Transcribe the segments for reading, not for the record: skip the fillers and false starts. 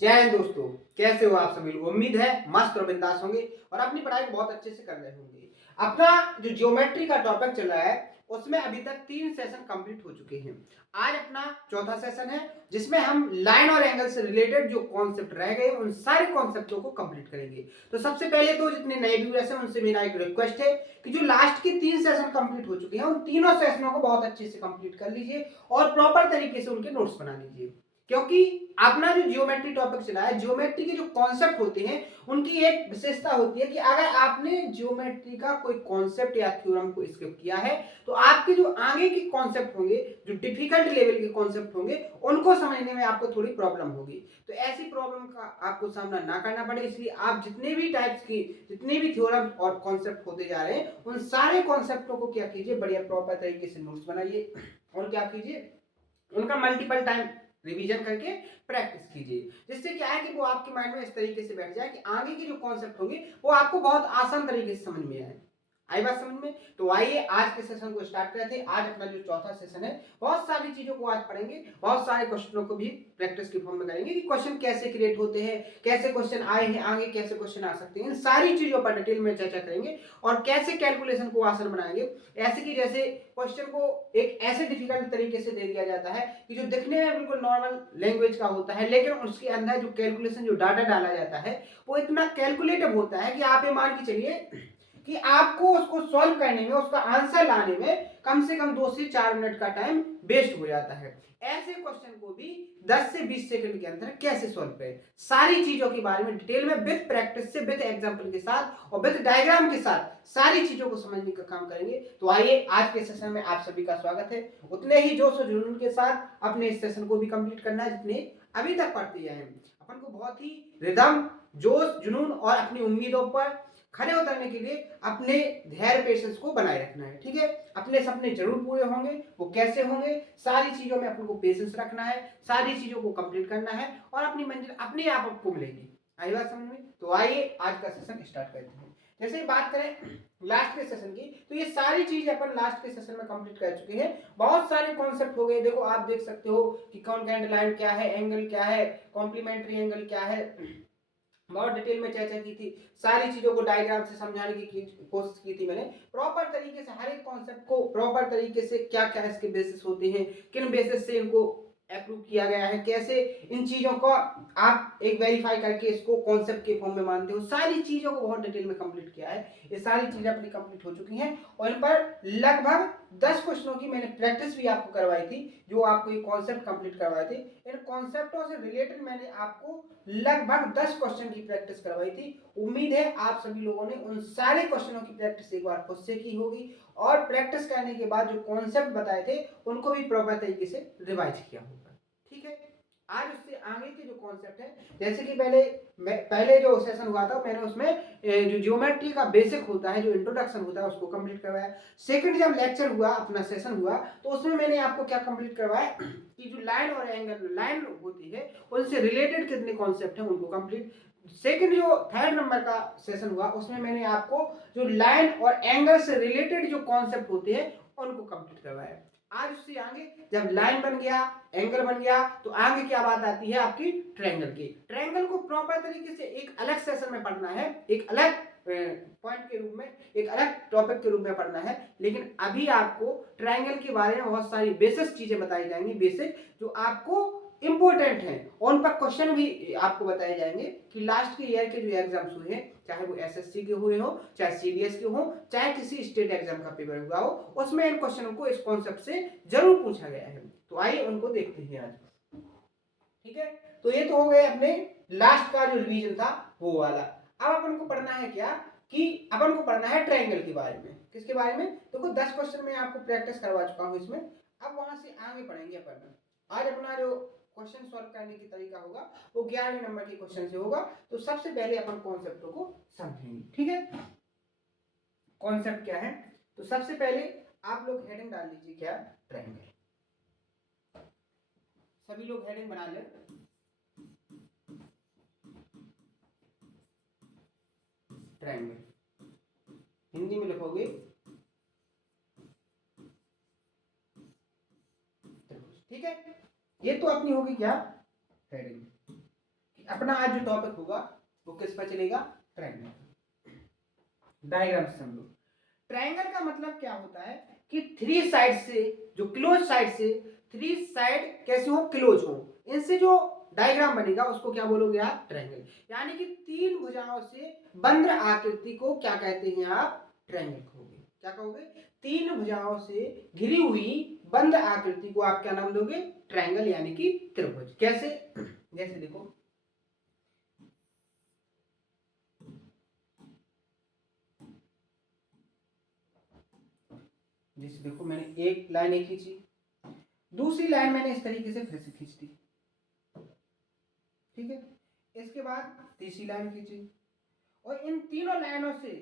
जय हिंद दोस्तों। कैसे हो आप सभी लोग? उम्मीद है मस्त और बिंदास होंगे और अपनी पढ़ाई बहुत अच्छे से कर रहे होंगे। अपना जो ज्योमेट्री का टॉपिक चल रहा है उसमें अभी तक 3 सेशन कंप्लीट हो चुके हैं। आज अपना चौथा सेशन है जिसमें हम लाइन और एंगल से रिलेटेड जो कॉन्सेप्ट रह गए उन सारे कॉन्सेप्टों को कंप्लीट करेंगे। तो सबसे पहले तो जितने नए व्यूअर्स हैं उनसे मेरा एक रिक्वेस्ट है कि जो लास्ट के 3 सेशन कंप्लीट हो चुके हैं उन तीनों सेशनों को बहुत अच्छे से कंप्लीट कर लीजिए और प्रॉपर तरीके से उनके नोट्स बना लीजिए, क्योंकि अपना जो जियोमेट्री टॉपिक चला है, जियोमेट्री के जो कॉन्सेप्ट होते हैं उनकी एक विशेषता होती है कि अगर आपने जियोमेट्री का कोई कॉन्सेप्ट या थ्योरम को स्किप किया है तो आपके जो आगे के कॉन्सेप्ट होंगे, जो डिफिकल्ट लेवल के कॉन्सेप्ट होंगे, उनको समझने में आपको थोड़ी प्रॉब्लम होगी। तो ऐसी प्रॉब्लम का आपको सामना ना करना पड़े, इसलिए आप जितने भी टाइप्स की जितने भी थ्योरम और कॉन्सेप्ट होते जा रहे हैं उन सारे कॉन्सेप्टों को क्या कीजिए, बढ़िया प्रॉपर तरीके से नोट्स बनाइए और क्या कीजिए, उनका मल्टीपल टाइम रिवीजन करके प्रैक्टिस कीजिए, जिससे क्या है कि वो आपके माइंड में इस तरीके से बैठ जाए कि आगे के जो कॉन्सेप्ट होंगे वो आपको बहुत आसान तरीके से समझ में आए। आई बात समझ में? तो आइए आज के सेशन को स्टार्ट करते हैं। आज अपना जो चौथा सेशन है, बहुत सारी चीजों को आज पढ़ेंगे, बहुत सारे क्वेश्चनों को भी प्रैक्टिस के फॉर्म में करेंगे कि क्वेश्चन कैसे क्रिएट होते हैं, कैसे क्वेश्चन आए हैं, आगे कैसे क्वेश्चन आ सकते हैं, इन सारी चीजों पर डिटेल में चर्चा करेंगे और कैसे कैलकुलेशन को आसान बनाएंगे। ऐसे कि जैसे क्वेश्चन को एक ऐसे डिफिकल्ट तरीके से दे दिया जाता है कि जो दिखने में बिल्कुल नॉर्मल लैंग्वेज का होता है, लेकिन उसके अंदर जो कैलकुलेशन, जो डाटा डाला जाता है वो इतना कैलकुलेटिव होता है कि आप ये मान के चलिए कि आपको उसको सॉल्व करने में, उसका आंसर लाने में कम से कम 2 से 4 मिनट का टाइम वेस्ट हो जाता है। ऐसे क्वेश्चन को भी 10 से 20 सेकंड के अंदर कैसे सॉल्व करें, सारी चीजों के बारे में डिटेल में विद प्रैक्टिस से, विद एग्जांपल के साथ और विद डायग्राम के साथ सारी चीजों को समझने का काम करेंगे। तो आइए आज के सेशन में आप सभी का स्वागत है। उतने ही जोश और जुनून के साथ अपने इस सेशन को भी कंप्लीट करना है जितने अभी तक पढ़ते आए हैं। अपन को बहुत ही रिदम, जोश, जुनून और अपनी उम्मीदों पर खड़े उतरने के लिए अपने धैर्य पेशेंस को बनाए रखना है। ठीक है, अपने सपने जरूर पूरे होंगे। वो कैसे होंगे? सारी चीजों में अपन को पेशेंस रखना है, सारी चीजों को कंप्लीट करना है और अपनी मंजिल अपने आप आपको मिलेगी। आई बात समझ में? तो आइए आज का सेशन स्टार्ट करते हैं। जैसे बात करें लास्ट के सेशन की, तो ये सारी चीज अपन लास्ट के सेशन में कंप्लीट कर चुके हैं। बहुत सारे कॉन्सेप्ट हो गए। देखो आप देख सकते हो कि कॉन्केंट लाइन क्या है, एंगल क्या है, कॉम्प्लीमेंट्री एंगल क्या है, बहुत डिटेल में चर्चा की थी। सारी चीजों को डायग्राम से समझाने की कोशिश की थी मैंने। प्रॉपर तरीके से हर एक कॉन्सेप्ट को प्रॉपर तरीके से क्या क्या इसके बेसिस होते हैं, किन बेसिस से इनको अप्रूव किया गया है, कैसे इन चीजों को आप एक वेरीफाई करके इसको कॉन्सेप्ट के फॉर्म में मानते हो, सारी चीजों को बहुत डिटेल में कंप्लीट किया है। ये सारी चीजें अपनी कंप्लीट हो चुकी हैं और इन पर लगभग 10 क्वेश्चनों की मैंने प्रैक्टिस भी आपको करवाई थी, जो आपको ये कॉन्सेप्ट कंप्लीट करवाए थे। इन कॉन्सेप्टों से रिलेटेड मैंने आपको लगभग 10 क्वेश्चन की प्रैक्टिस करवाई थी। उम्मीद है आप सभी लोगों ने उन सारे क्वेश्चनों की प्रैक्टिस एक बार खुद से की होगी और प्रैक्टिस करने के बाद जो कॉन्सेप्ट बताए थे उनको भी प्रॉपर तरीके से रिवाइज किया होगा। ठीक है, आज उससे आगे के जो कॉन्सेप्ट है, जैसे कि पहले जो सेशन हुआ था मैंने उसमें जो ज्योमेट्री का बेसिक होता है, जो इंट्रोडक्शन होता है उसको कंप्लीट करवाया। सेकंड जब लेक्चर हुआ, अपना सेशन हुआ, तो उसमें मैंने आपको क्या कंप्लीट करवाया कि जो लाइन और एंगल लाइन होती है उनसे रिलेटेड कितने कॉन्सेप्ट हैं उनको कंप्लीट। सेकंड जो थर्ड नंबर का सेशन हुआ उसमें मैंने आपको जो लाइन और एंगल से रिलेटेड जो कॉन्सेप्ट होते हैं उनको कंप्लीट करवाया। आज उससे आगे जब लाइन बन गया, एंगल बन गया, तो आगे क्या बात आती है आपकी ट्रायंगल की। ट्रायंगल को प्रॉपर तरीके से एक अलग सेशन में पढ़ना है, एक अलग पॉइंट के रूप में, एक अलग टॉपिक के रूप में पढ़ना है। लेकिन अभी आपको ट्रायंगल के बारे में बहुत सारी बेसिक चीजें बताई जाएंगी, बेसिक जो आपको इंपॉर्टेंट है और उन पर क्वेश्चन भी आपको बताए जाएंगे कि लास्ट के ईयर के जो एग्जाम्स हुए हैं, चाहे वो एसएससी के हुए हो, चाहे सीडीएस के हो, चाहे किसी स्टेट एग्जाम का पेपर हुआ हो, उसमें इन क्वेश्चनों को इस कॉन्सेप्ट से जरूर पूछा गया है। तो आइए उनको देखते हैं आज। ठीक है, तो ये तो हो गए अपने लास्ट का जो रिवीजन था वो वाला। अब अपन को पढ़ना है क्या कि अपन को पढ़ना है ट्रायंगल के बारे में। किसके बारे में? देखो 10 क्वेश्चन मैं आपको प्रैक्टिस करवा चुका हूं इसमें। अब वहां से आगे पढ़ेंगे अपन। आज अपना जो क्वेश्चन सॉल्व करने की तरीका होगा वो 11वें नंबर के क्वेश्चन से होगा। तो सबसे पहले अपन कॉन्सेप्टों को समझेंगे। ठीक है, कॉन्सेप्ट क्या है? तो सबसे पहले आप लोग हेडिंग डाल लीजिए, क्या? ट्रायंगल। सभी लोग हेडिंग बना ले। ट्रायंगल हिंदी में लिखोगे त्रिभुज। ठीक है, ये तो अपनी होगी क्या? हेडिंग। अपना आज जो टॉपिक होगा वो किस पर चलेगा, ट्रायंगल। डायग्राम से समझो। ट्रायंगल का मतलब क्या होता है कि थ्री साइड से, जो क्लोज साइड से, थ्री साइड कैसे हो, क्लोज हो, इनसे जो डायग्राम बनेगा उसको क्या बोलोगे आप, ट्रायंगल। यानी कि तीन भुजाओं से बंद आकृति को क्या कहते हैं आप, ट्रायंगल कहोगे। क्या कहोगे, तीन भुजाओं से घिरी हुई बंद आकृति को आप क्या नाम दोगे, ट्रायंगल यानी कि त्रिभुज। कैसे, जैसे देखो, जैसे देखो मैंने एक लाइन एक खींची, दूसरी लाइन मैंने इस तरीके से फिर से खींच दी, ठीक है। इसके बाद तीसरी लाइन खींची, और इन तीनों लाइनों से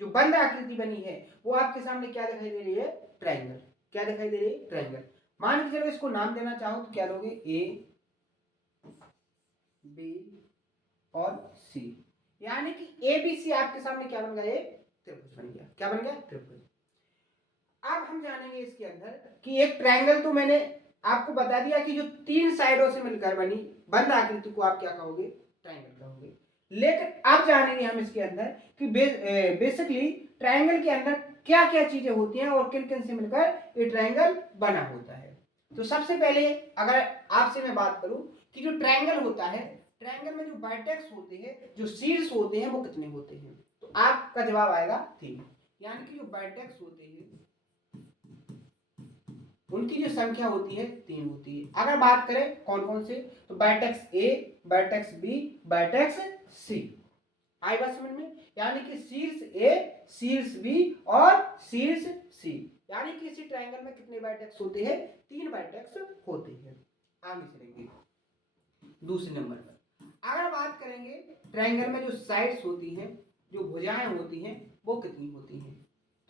जो बंद आकृति बनी है वो आपके सामने क्या दिखाई दे रही है, ट्रायंगल। क्या दिखाई दे रही है, ट्रायंगल। मान के चलो इसको नाम देना चाहो तो क्या लोगे, ए, बी और सी। यानी कि ए बी सी आपके सामने क्या बन गया, त्रिभुज बन गया। क्या बन गया, त्रिभुज। अब हम जानेंगे इसके अंदर कि एक ट्रायंगल तो मैंने आपको बता दिया कि जो तीन साइडों से मिलकर बनी बंद आकृति को आप क्या कहोगे, ट्रायंगल कहोगे। लेकिन अब जानेंगे हम इसके अंदर कि बेसिकली ट्रायंगल के अंदर क्या क्या चीजें होती हैं और किन किन से मिलकर ये ट्रायंगल बना होता है। तो सबसे पहले अगर आपसे मैं बात करूं कि जो ट्रायंगल होता है, ट्रायंगल में जो वर्टेक्स होते हैं, जो शीर्ष होते हैं, वो कितने होते हैं, तो आपका जवाब आएगा 3। यानी कि जो वर्टेक्स होते हैं उनकी जो संख्या होती है 3 होती है। अगर बात करें कौन कौन से, तो vertex A, vertex B, vertex C. आई बात समझ में, यानी कि शीर्ष ए, शीर्ष बी और शीर्ष सी। यानी कि इसी ट्रायंगल में कितने वर्टेक्स होते हैं, 3 वर्टेक्स होते हैं। आगे चलेंगे दूसरे नंबर पर। अगर बात करेंगे ट्रायंगल में जो साइड्स होती हैं, जो भुजाएं होती हैं, वो कितनी होती हैं,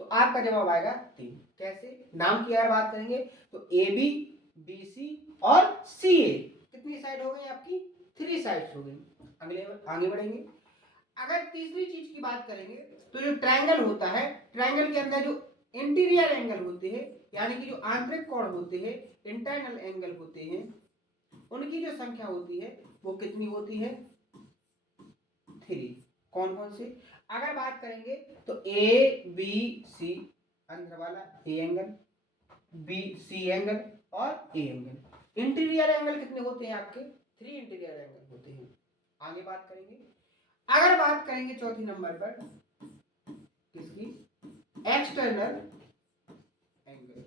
तो आपका जवाब आएगा 3। कैसे, नाम की अगर बात करेंगे तो ए बी, बी सी और सी ए। कितनी साइड हो गई आपकी, 3 साइड्स हो गई। अगले आगे बढ़ेंगे। अगर तीसरी चीज की बात करेंगे तो जो ट्रायंगल होता है, ट्रायंगल के अंदर जो इंटीरियर एंगल होते हैं, यानी कि जो आंतरिक कोण होते हैं, इंटरनल एंगल होते हैं, उनकी जो संख्या होती है वो कितनी होती है, 3। कौन कौन से, अगर बात करेंगे तो ए बी सी, अंदर वाला A angle, B C angle और ए एंगल। इंटीरियर एंगल कितने होते हैं आपके, 3 इंटीरियर एंगल होते हैं। आगे बात करेंगे। अगर बात करेंगे चौथी नंबर पर किसकी, एक्सटर्नल एंगल,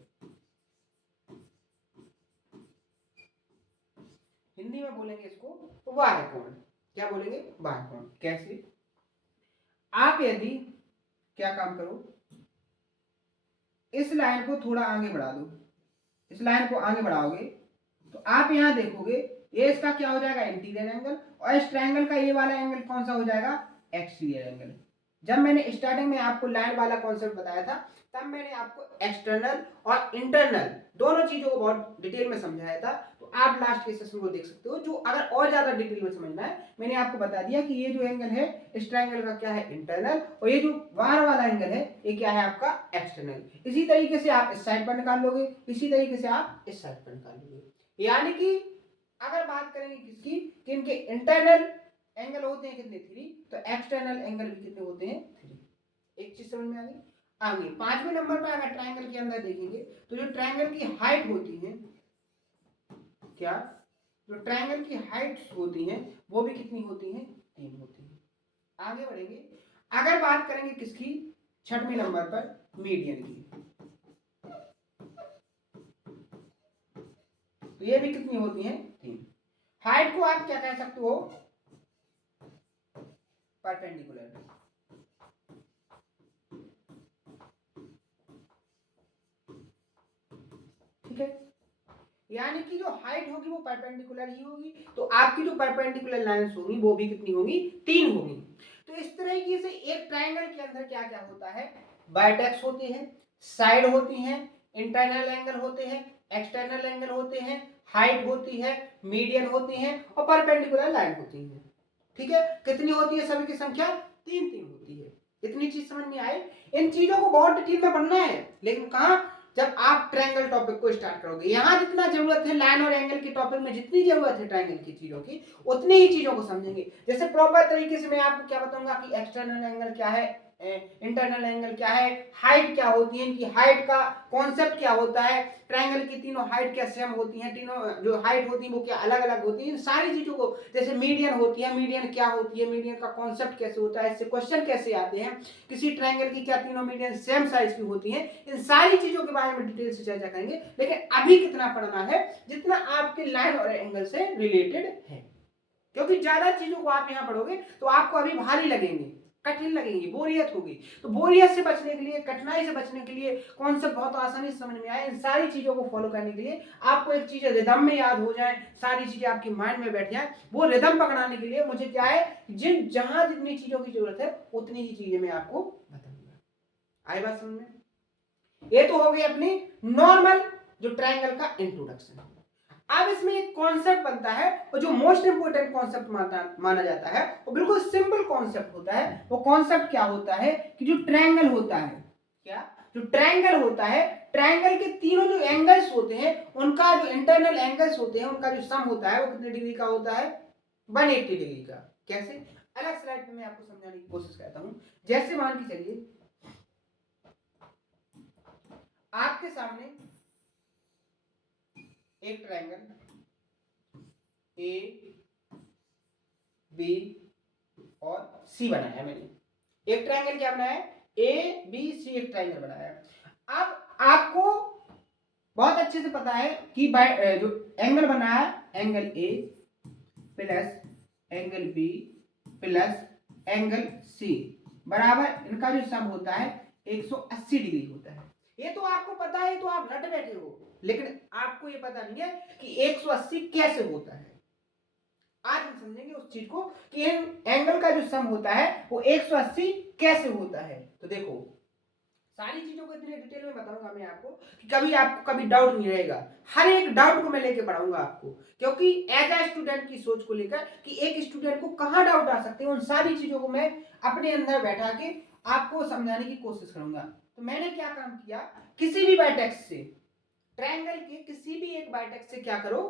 हिंदी में बोलेंगे इसको बाह्य कोण। क्या बोलेंगे, बाह्य कोण। कैसे, आप यदि क्या काम करो, इस लाइन को थोड़ा आगे बढ़ा दो, इस लाइन को आगे बढ़ाओगे तो आप यहां देखोगे ये इसका क्या हो जाएगा, इंटीरियर एंगल, और इस ट्रायंगल का ये वाला एंगल कौन सा हो जाएगा, एक्सटीरियर एंगल। जब मैंने स्टार्टिंग में आपको लाइन वाला कॉन्सेप्ट बताया था तब मैंने आपको एक्सटर्नल और इंटरनल दोनों चीजों को बहुत डिटेल में समझाया था। तो आप लास्ट के सेशन को देख सकते हो। जो अगर और ज्यादा डिटेल में समझना है, मैंने आपको बता दिया कि ये जो एंगल है इस ट्रायंगल का क्या है, इंटरनल, और ये जो बाहर वाला एंगल है ये क्या है आपका, एक्सटर्नल। इसी तरीके से आप इस साइड पर निकाल लोगे, इसी तरीके से आप इस साइड पर निकाल लोगे। यानी कि अगर बात करेंगे किसकी, कि इनके इंटरनल एंगल होते हैं कितने, 3, तो एक्सटर्नल एंगल भी कितने होते हैं, 3। एक चीज समझ में आ गई। आगे 5वें नंबर पर अगर ट्रायंगल के अंदर देखेंगे तो जो ट्रायंगल की हाइट होती है, क्या, जो ट्रायंगल की हाइट्स होती हैं वो भी कितनी होती हैं, 3 होती हैं। आगे बढ़ेंगे। अगर बात करेंगे किसकी, 6वें नंबर पर मीडियन की, तो ये भी कितनी होती हैं, 3। हाइट को आप क्या कह सकते हो, परपेंडिकुलर। ठीक है, यानी कि जो हाइट होगी वो परपेंडिकुलर ही होगी, तो आपकी जो परपेंडिकुलर लाइंस होंगी वो भी कितनी होंगी, 3 होंगी। तो इस तरीके से एक ट्रायंगल के अंदर क्या क्या होता है, वर्टेक्स होते हैं, साइड होती हैं, इंटरनल एंगल होते हैं, एक्सटर्नल एंगल होते हैं, हाइट होती है, मीडियन होती है और परपेंडिकुलर लाइन होती है। ठीक है, कितनी होती है, सभी की संख्या 3 3 होती है। इतनी चीज समझ में आई। इन चीजों को बहुत डिटेल में पढ़ना है, लेकिन कहाँ जब आप ट्रायंगल टॉपिक को स्टार्ट करोगे। यहाँ जितना जरूरत है लाइन और एंगल के टॉपिक में, जितनी जरूरत है ट्रायंगल की चीजों की, उतनी ही चीजों को समझेंगे। जैसे प्रॉपर तरीके से मैं आपको क्या बताऊंगा कि एक्सटर्नल एंगल क्या है, इंटरनल एंगल क्या है, हाइट क्या होती है, इनकी हाइट का कॉन्सेप्ट क्या होता है, ट्रायंगल की तीनों हाइट क्या सेम होती है, तीनों जो हाइट होती है वो क्या अलग अलग होती है, इन सारी चीजों को, जैसे मीडियन होती है, मीडियन क्या होती है, मीडियन का कॉन्सेप्ट कैसे होता है, इससे क्वेश्चन कैसे आते हैं, किसी ट्रायंगल की क्या तीनों मीडियन सेम साइज की होती हैं, इन सारी चीजों के बारे में डिटेल से चर्चा करेंगे। लेकिन अभी कितना पढ़ना है, जितना आपके लाइन और एंगल से रिलेटेड है, क्योंकि ज्यादा चीजों को आप यहाँ पढ़ोगे तो आपको अभी भारी लगेंगे, कठिन लगेंगी, बोरियत होगी। तो बोरियत से बचने के लिए, कठिनाई से बचने के लिए, कॉन्सेप्ट बहुत आसानी से समझ में आए, इन सारी चीजों को फॉलो करने के लिए, आपको एक चीज रिदम में याद हो जाए, सारी चीजें आपकी माइंड में बैठ जाए, वो रिदम पकड़ाने के लिए मुझे क्या है, जहां जितनी चीजों की जरूरत है उतनी ही चीजें मैं आपको बताऊंगा। आई बात समझ में? ये तो हो गई अपनी नॉर्मल जो ट्रायंगल का इंट्रोडक्शन। अब इसमें एक कॉन्सेप्ट बनता है, और जो मोस्ट इंपोर्टेंट कॉन्सेप्ट माना जाता है, वो बिल्कुल सिंपल कॉन्सेप्ट होता है। वो कॉन्सेप्ट क्या होता है कि जो ट्रायंगल होता है, क्या जो ट्रायंगल होता है, ट्रायंगल के तीनों जो एंगल्स होते हैं, उनका जो इंटरनल एंगल्स होते हैं, उनका जो सम होता है वो कितने डिग्री का होता है, 180 डिग्री का। कैसे? अलग स्लाइड में मैं आपको समझाने की कोशिश करता हूं। जैसे मान के चलिए आपके सामने एक ट्रायंगल ए बी और सी बनाया है मैंने। एक ट्रायंगल क्या बनाया है, ए बी सी, एक ट्रायंगल बनाया है। अब आपको बहुत अच्छे से पता है कि जो एंगल बना है, angle A plus angle B plus angle C बराबर इनका जो सम होता है 180 डिग्री होता है। ये तो आपको पता है, तो आप रट बैठे हो, लेकिन आपको ये पता नहीं है कि 180 कैसे होता है। आज हम समझेंगे उस चीज को कि एंगल का जो सम होता है वो 180 कैसे होता है। तो देखो, सारी चीजों को इतने डिटेल में बताऊंगा मैं आपको कि कभी आपको कभी डाउट नहीं रहेगा। हर एक डाउट को मैं लेके पढ़ाऊंगा आपको, क्योंकि एज ए स्टूडेंट की सोच को लेकर कि एक स्टूडेंट को कहां डाउट आ सकते हैं, उन सारी चीजों को मैं अपने अंदर बैठा के आपको समझाने की कोशिश करूंगा। तो मैंने क्या काम किया, किसी भी वर्टेक्स से, ट्रायंगल के किसी भी एक वर्टेक्स से क्या करो,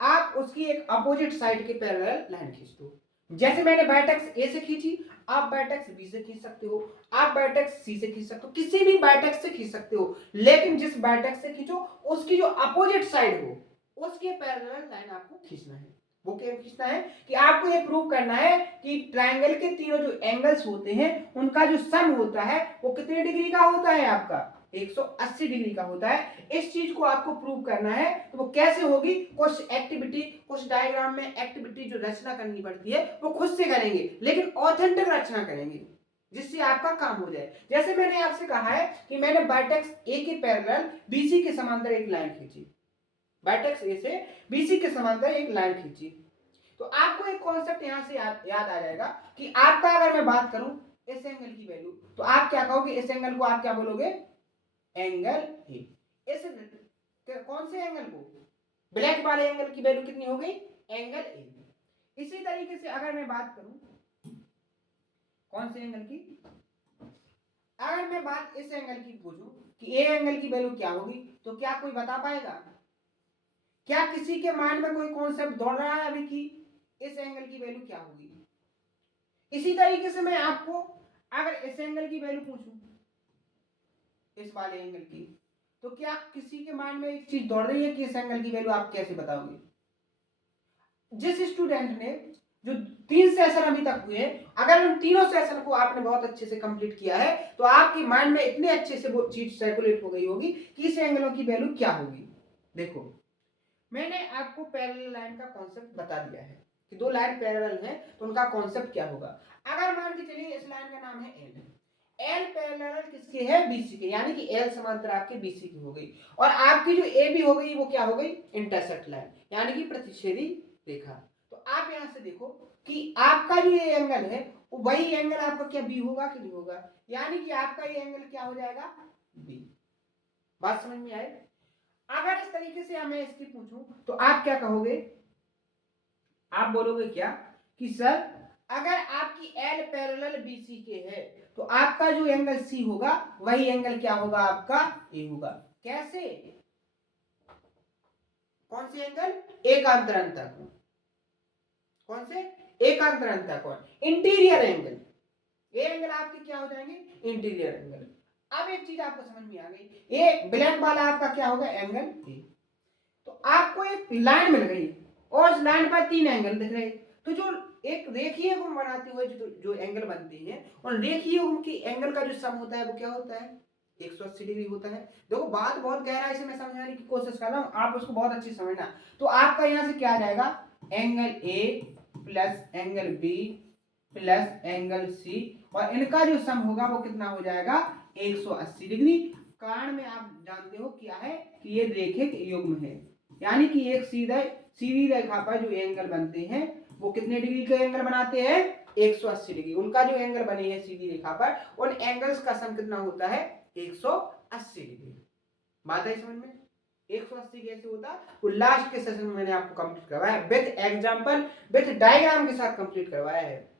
आप उसकी एक अपोजिट साइड के पैरेलल लाइन खींच दो। जैसे मैंने वर्टेक्स ए से खींची, आप वर्टेक्स बी से खींच सकते हो, आप वर्टेक्स सी से खींच सकते हो, किसी भी वर्टेक्स से खींच सकते हो, लेकिन जिस वर्टेक्स से खींचो उसकी जो अपोजिट साइड हो उसके पैरेलल लाइन आपको खींचना है। वो क्या खींचना है कि आपको ये प्रूव करना है कि ट्रायंगल के तीनों जो एंगल्स होते हैं उनका जो सम होता है वो कितने डिग्री का होता है, आपका 180 डिग्री का होता है। इस चीज को आपको प्रूव करना है। तो वो कैसे होगी, कुछ एक्टिविटी, कुछ डायग्राम में एक्टिविटी जो रचना करनी पड़ती है वो खुद से करेंगे, लेकिन ऑथेंटिक रचना करेंगे जिससे आपका काम हो जाए। जैसे मैंने आपसे कहा है कि मैंने वर्टेक्स ए के पैरेलल बीसी के समांतर एक लाइन खींची, वर्टेक्स ए से बीसी के समांतर एक लाइन खींची, तो आपको एक कॉन्सेप्ट यहां से याद आ जाएगा कि आपका, अगर मैं बात करूं इस एंगल की वैल्यू, तो आप क्या कहोगे, इस एंगल को आप क्या बोलोगे, एंगल ए। इस कौन से एंगल को, ब्लैक वाले एंगल की वैल्यू कितनी हो गई, एंगल ए। इसी तरीके से अगर मैं बात करूं कौन से एंगल की, अगर मैं बात इस एंगल की पूछूं कि ए एंगल की वैल्यू क्या होगी, तो क्या कोई बता पाएगा, क्या किसी के माइंड में कोई कॉन्सेप्ट दौड़ रहा है अभी कि इस एंगल की वैल्यू क्या होगी। इसी तरीके से मैं आपको अगर इस एंगल की वैल्यू पूछूं, इस वाले एंगल की, तो क्या किसी के माइंड में एक चीज दौड़ रही है कि इस एंगल की वैल्यू आप कैसे बताओगे। जिस स्टूडेंट ने जो 3 सेशन अभी तक हुए, अगर उन तीनों सेशन को आपने बहुत अच्छे से कंप्लीट किया है, तो आपके माइंड में इतने अच्छे से वो चीज सर्कुलेट हो गई होगी कि इस एंगलों की वैल्यू क्या होगी। देखो, मैंने आपको पैरेलल लाइन का कॉन्सेप्ट बता दिया है कि दो लाइन पैरेलल है तो उनका कॉन्सेप्ट क्या होगा। अगर मान के चलिए इस लाइन का नाम है एल, एल पैरेलल किसके है, बीसी के, यानी कि एल समांतर आपके बीसी की हो गई, और आपकी जो ए बी हो गई वो क्या हो गई, इंटरसेक्ट लाइन, यानी कि प्रतिच्छेदी रेखा। तो आप यहां से देखो कि आपका जो ये एंगल है वही एंगल आपका क्या बी होगा कि नहीं होगा, यानी कि आपका ये एंगल क्या हो जाएगा, बी। बात समझ में आए। अगर इस तरीके से मैं इसकी पूछूं तो आप क्या कहोगे, आप बोलोगे क्या कि सर अगर आपकी एल पैरेलल बीसी के है तो आपका जो एंगल सी होगा वही एंगल क्या होगा, आपका ए होगा। कैसे, कौन से एंगल, एकांतरंता कोण, कौन से, एकांतरंता कोण, इंटीरियर एंगल, ये एंगल आपके क्या हो जाएंगे, इंटीरियर एंगल। अब एक चीज आपको समझ में आ गई, ये ब्लैक वाला आपका क्या होगा, एंगल ए। तो आपको एक लाइन मिल गई और उस लाइन पर 3 एंगल दिख रहे, तो जो एक रेखीय गुण बनाते हुए जो एंगल बनते हैं, और रेखीय गुण की एंगल का जो सम होता है वो क्या होता है, 180 डिग्री होता है। देखो बात बहुत गहराई से मैं समझाने की कोशिश कर रहा हूँ, आप उसको बहुत अच्छी समझना। तो आपका यहाँ से क्या आ जाएगा, angle A plus angle B plus angle C, और इनका जो सम होगा वो कितना हो जाएगा, 180 डिग्री। कारण में आप जानते हो क्या है कि ये रेखिक युग्म है, यानी कि एक सीधी रेखा पर जो एंगल बनते हैं वो कितने डिग्री के एंगल बनाते हैं, 180 डिग्री। उनका जो एंगल बने हैं सीधी रेखा पर, उन एंगल्स का सम कितना होता है, 180 डिग्री। बात है समझ में, 180 कैसे होता, वो लास्ट के सेशन में मैंने आपको कंप्लीट करवाया है, विद एग्जांपल विद डायग्राम के साथ कंप्लीट करवाया है।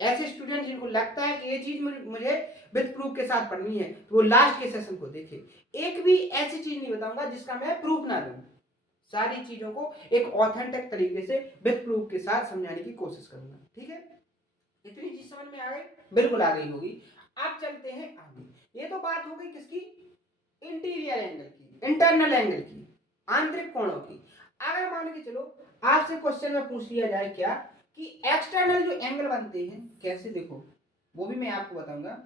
ऐसे स्टूडेंट जिनको लगता है कि ये चीज मुझे विद प्रूफ के साथ पढ़नी है, तो वो लास्ट के सेशन को देखे। एक भी ऐसी चीज नहीं बताऊंगा जिसका मैं प्रूफ ना दूं, सारी चीजों को एक ऑथेंटिक तरीके से विद प्रूफ के साथ समझाने की कोशिश करूंगा, ठीक है। इतनी चीज समझ में आ गई, बिल्कुल आ गई होगी। अब चलते हैं आगे। ये तो बात हो गई किसकी, इंटीरियर एंगल की, इंटरनल एंगल की, आंतरिक कोणों की। अगर मान के चलो आपसे क्वेश्चन में पूछ लिया जाए क्या कि एक्सटर्नल जो एंगल बनते हैं कैसे, देखो वो भी मैं आपको बताऊंगा।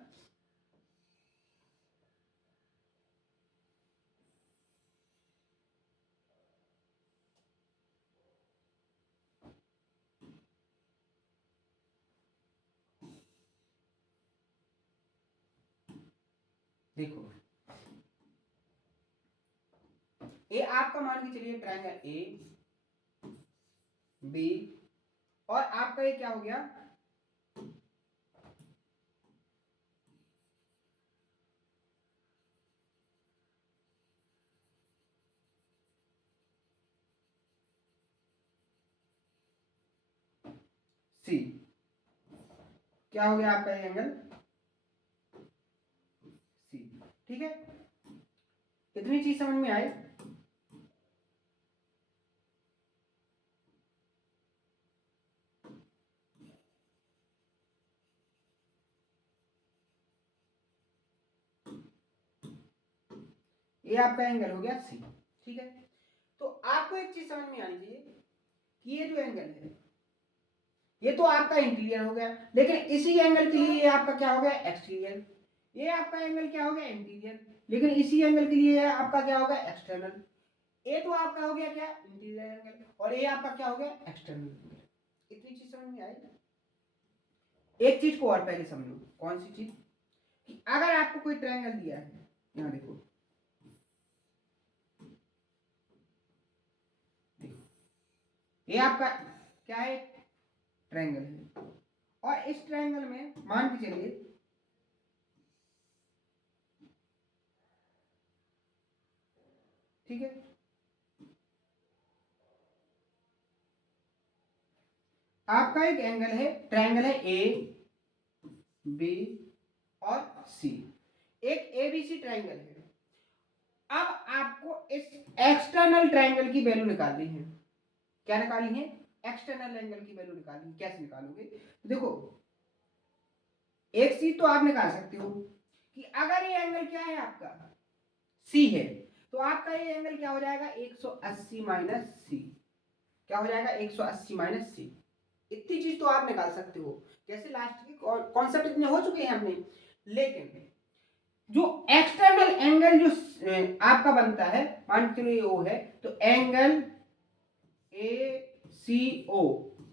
देखो ये आपका मान के चलिए ट्रायंगल ए बी, और आपका ये क्या हो गया, सी, क्या हो गया आपका ये एंगल सी, ठीक है। इतनी चीज समझ में आए। ये आपका एंगल हो गया सी, ठीक है। तो आपको एक चीज समझ में आनी चाहिए कि ये जो एंगल है ये तो आपका इंटीरियर हो गया, लेकिन इसी एंगल के लिए ये आपका क्या हो गया, एक्सटीरियर। ये आपका एंगल क्या हो गया, इंटीरियर, लेकिन इसी एंगल के लिए आपका क्या हो गया, एक्सटर्नल। ये तो आपका हो गया क्या, इंटीरियर एंगल, और ये आपका क्या हो गया, एक्सटर्नल एंगल। इतनी चीज समझ में आई। एक चीज को और पहले समझो, कौन सी चीज, कि अगर आपको कोई ट्रायंगल दिया है, यहां देखो ये आपका क्या है, ट्रायंगल है, और इस ट्रायंगल में मान के चलिए ठीक है, आपका एक एंगल है, ट्रायंगल है ए बी और सी, एक एबीसी ट्रायंगल है। अब आपको इस एक्सटर्नल ट्रायंगल की वैल्यू निकालनी है। क्या निकालनी है, एक्सटर्नल एंगल की वैल्यू निकालनी है। कैसे निकालोगे, देखो एक चीज तो आप निकाल सकते हो कि अगर ये एंगल क्या है आपका सी है, तो आपका ये एंगल क्या हो जाएगा, 180 माइनस सी। क्या हो जाएगा, 180 माइनस सी। इतनी चीज तो आप निकाल सकते हो। जैसे लास्ट की कॉन्सेप्ट इतने हो चुके हैं अपने, लेकिन जो एक्सटर्नल एंगल जो आपका बनता है, मान चलो ये ओ है, तो एंगल ए सी ओ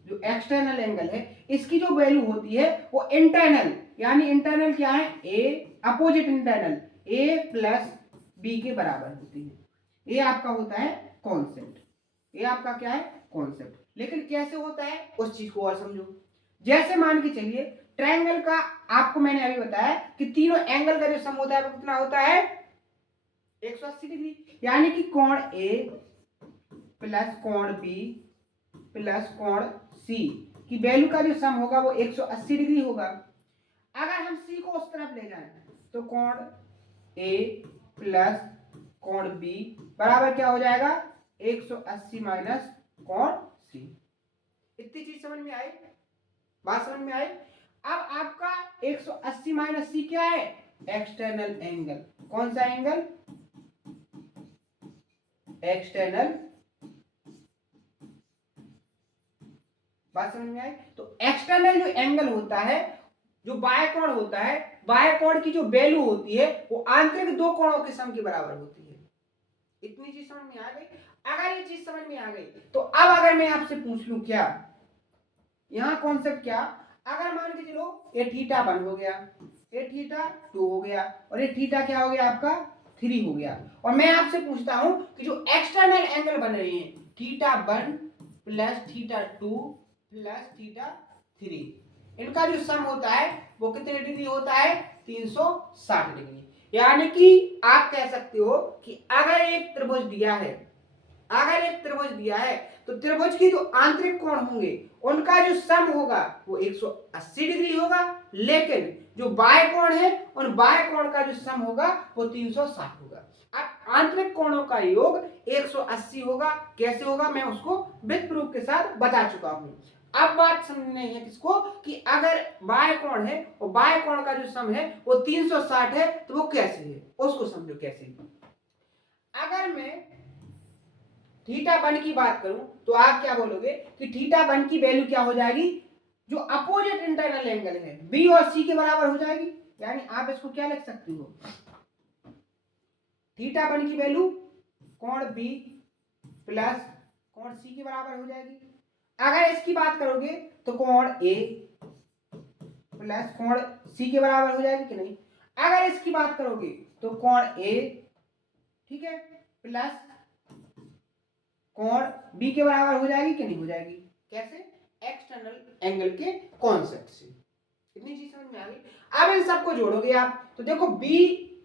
जो एक्सटर्नल एंगल है, इसकी जो वैल्यू होती है वो इंटरनल, यानी इंटरनल क्या है, ए अपोजिट इंटरनल ए प्लस बी के बराबर होती है। ये आपका होता है कॉन्सेप्ट, ये आपका क्या है कॉन्सेप्ट। लेकिन कैसे होता है उस चीज को और समझो। जैसे मान के चलिए ट्रायंगल का आपको मैंने अभी बताया कि तीनों एंगल का जो सम होता है वो कितना होता है, 180 डिग्री, यानी कि कोण ए प्लस कोण बी प्लस कोण सी की वैल्यू का जो सम होगा वो 180 डिग्री होगा। अगर हम सी को उस तरफ ले जाएं तो कोण ए प्लस कोण बी बराबर क्या हो जाएगा 180 माइनस कोण सी। इतनी चीज समझ में आई, बात समझ में आई। अब आपका 180 माइनस सी क्या है, एक्सटर्नल एंगल। कौन सा एंगल, एक्सटर्नल। बात समझ में आई। तो एक्सटर्नल जो एंगल होता है, जो बाह्य कोण होता है, बाह्य कोण की जो वैल्यू होती है वो आंतरिक दो कोणों के सम के बराबर होती है। इतनी चीज समझ में आ गई। अगर ये चीज समझ में आ गई तो अब अगर मैं आपसे पूछ लूं क्या, यहां कॉन्सेप्ट क्या, अगर मान के चलो ये थीटा 1 हो गया, ये थीटा 2 हो गया और ये थीटा क्या हो गया आपका 3 हो गया, और मैं आपसे पूछता हूं कि जो एक्सटर्नल एंगल बन रही है theta 1 plus theta 2 plus theta 3, इनका जो सम होता है वो कितने डिग्री होता है 360 डिग्री। यानी कि आप कह सकते हो कि अगर एक त्रिभुज दिया है, अगर एक त्रिभुज दिया है तो त्रिभुज की जो आंतरिक कोण होंगे उनका जो सम होगा वो 180 डिग्री होगा, लेकिन जो बाह्य कोण है उन बाह्य कोण का जो सम होगा वो 360 होगा। अब आंतरिक कोणों का योग 180 होगा, कैसे होगा मैं उसको विद प्रूफ के साथ बता चुका हूं। अब बात समझनी है किसको, कि अगर बाह्य कोण है और बाह्य कोण का जो सम है वो 360 है तो वो कैसे है, उसको समझो कैसे। अगर मैं थीटा 1 की बात करूं तो आप क्या बोलोगे कि थीटा 1 की वैल्यू क्या हो जाएगी, जो अपोजिट इंटरनल एंगल है बी और सी के बराबर हो जाएगी। यानी आप इसको क्या लिख सकते हो, थीटा 1 की वैल्यू कोण बी प्लस कोण सी के बराबर हो जाएगी। अगर इसकी बात करोगे तो कोण ए प्लस कोण सी के बराबर हो जाएगी कि नहीं। अगर इसकी बात करोगे तो कोण ए, ठीक है, प्लस कोण बी के बराबर हो जाएगी कि नहीं हो जाएगी, कैसे, एक्सटर्नल एंगल के कॉन्सेप्ट से। इतनी चीज समझ में आ गई। अब इन सबको जोड़ोगे आप तो देखो बी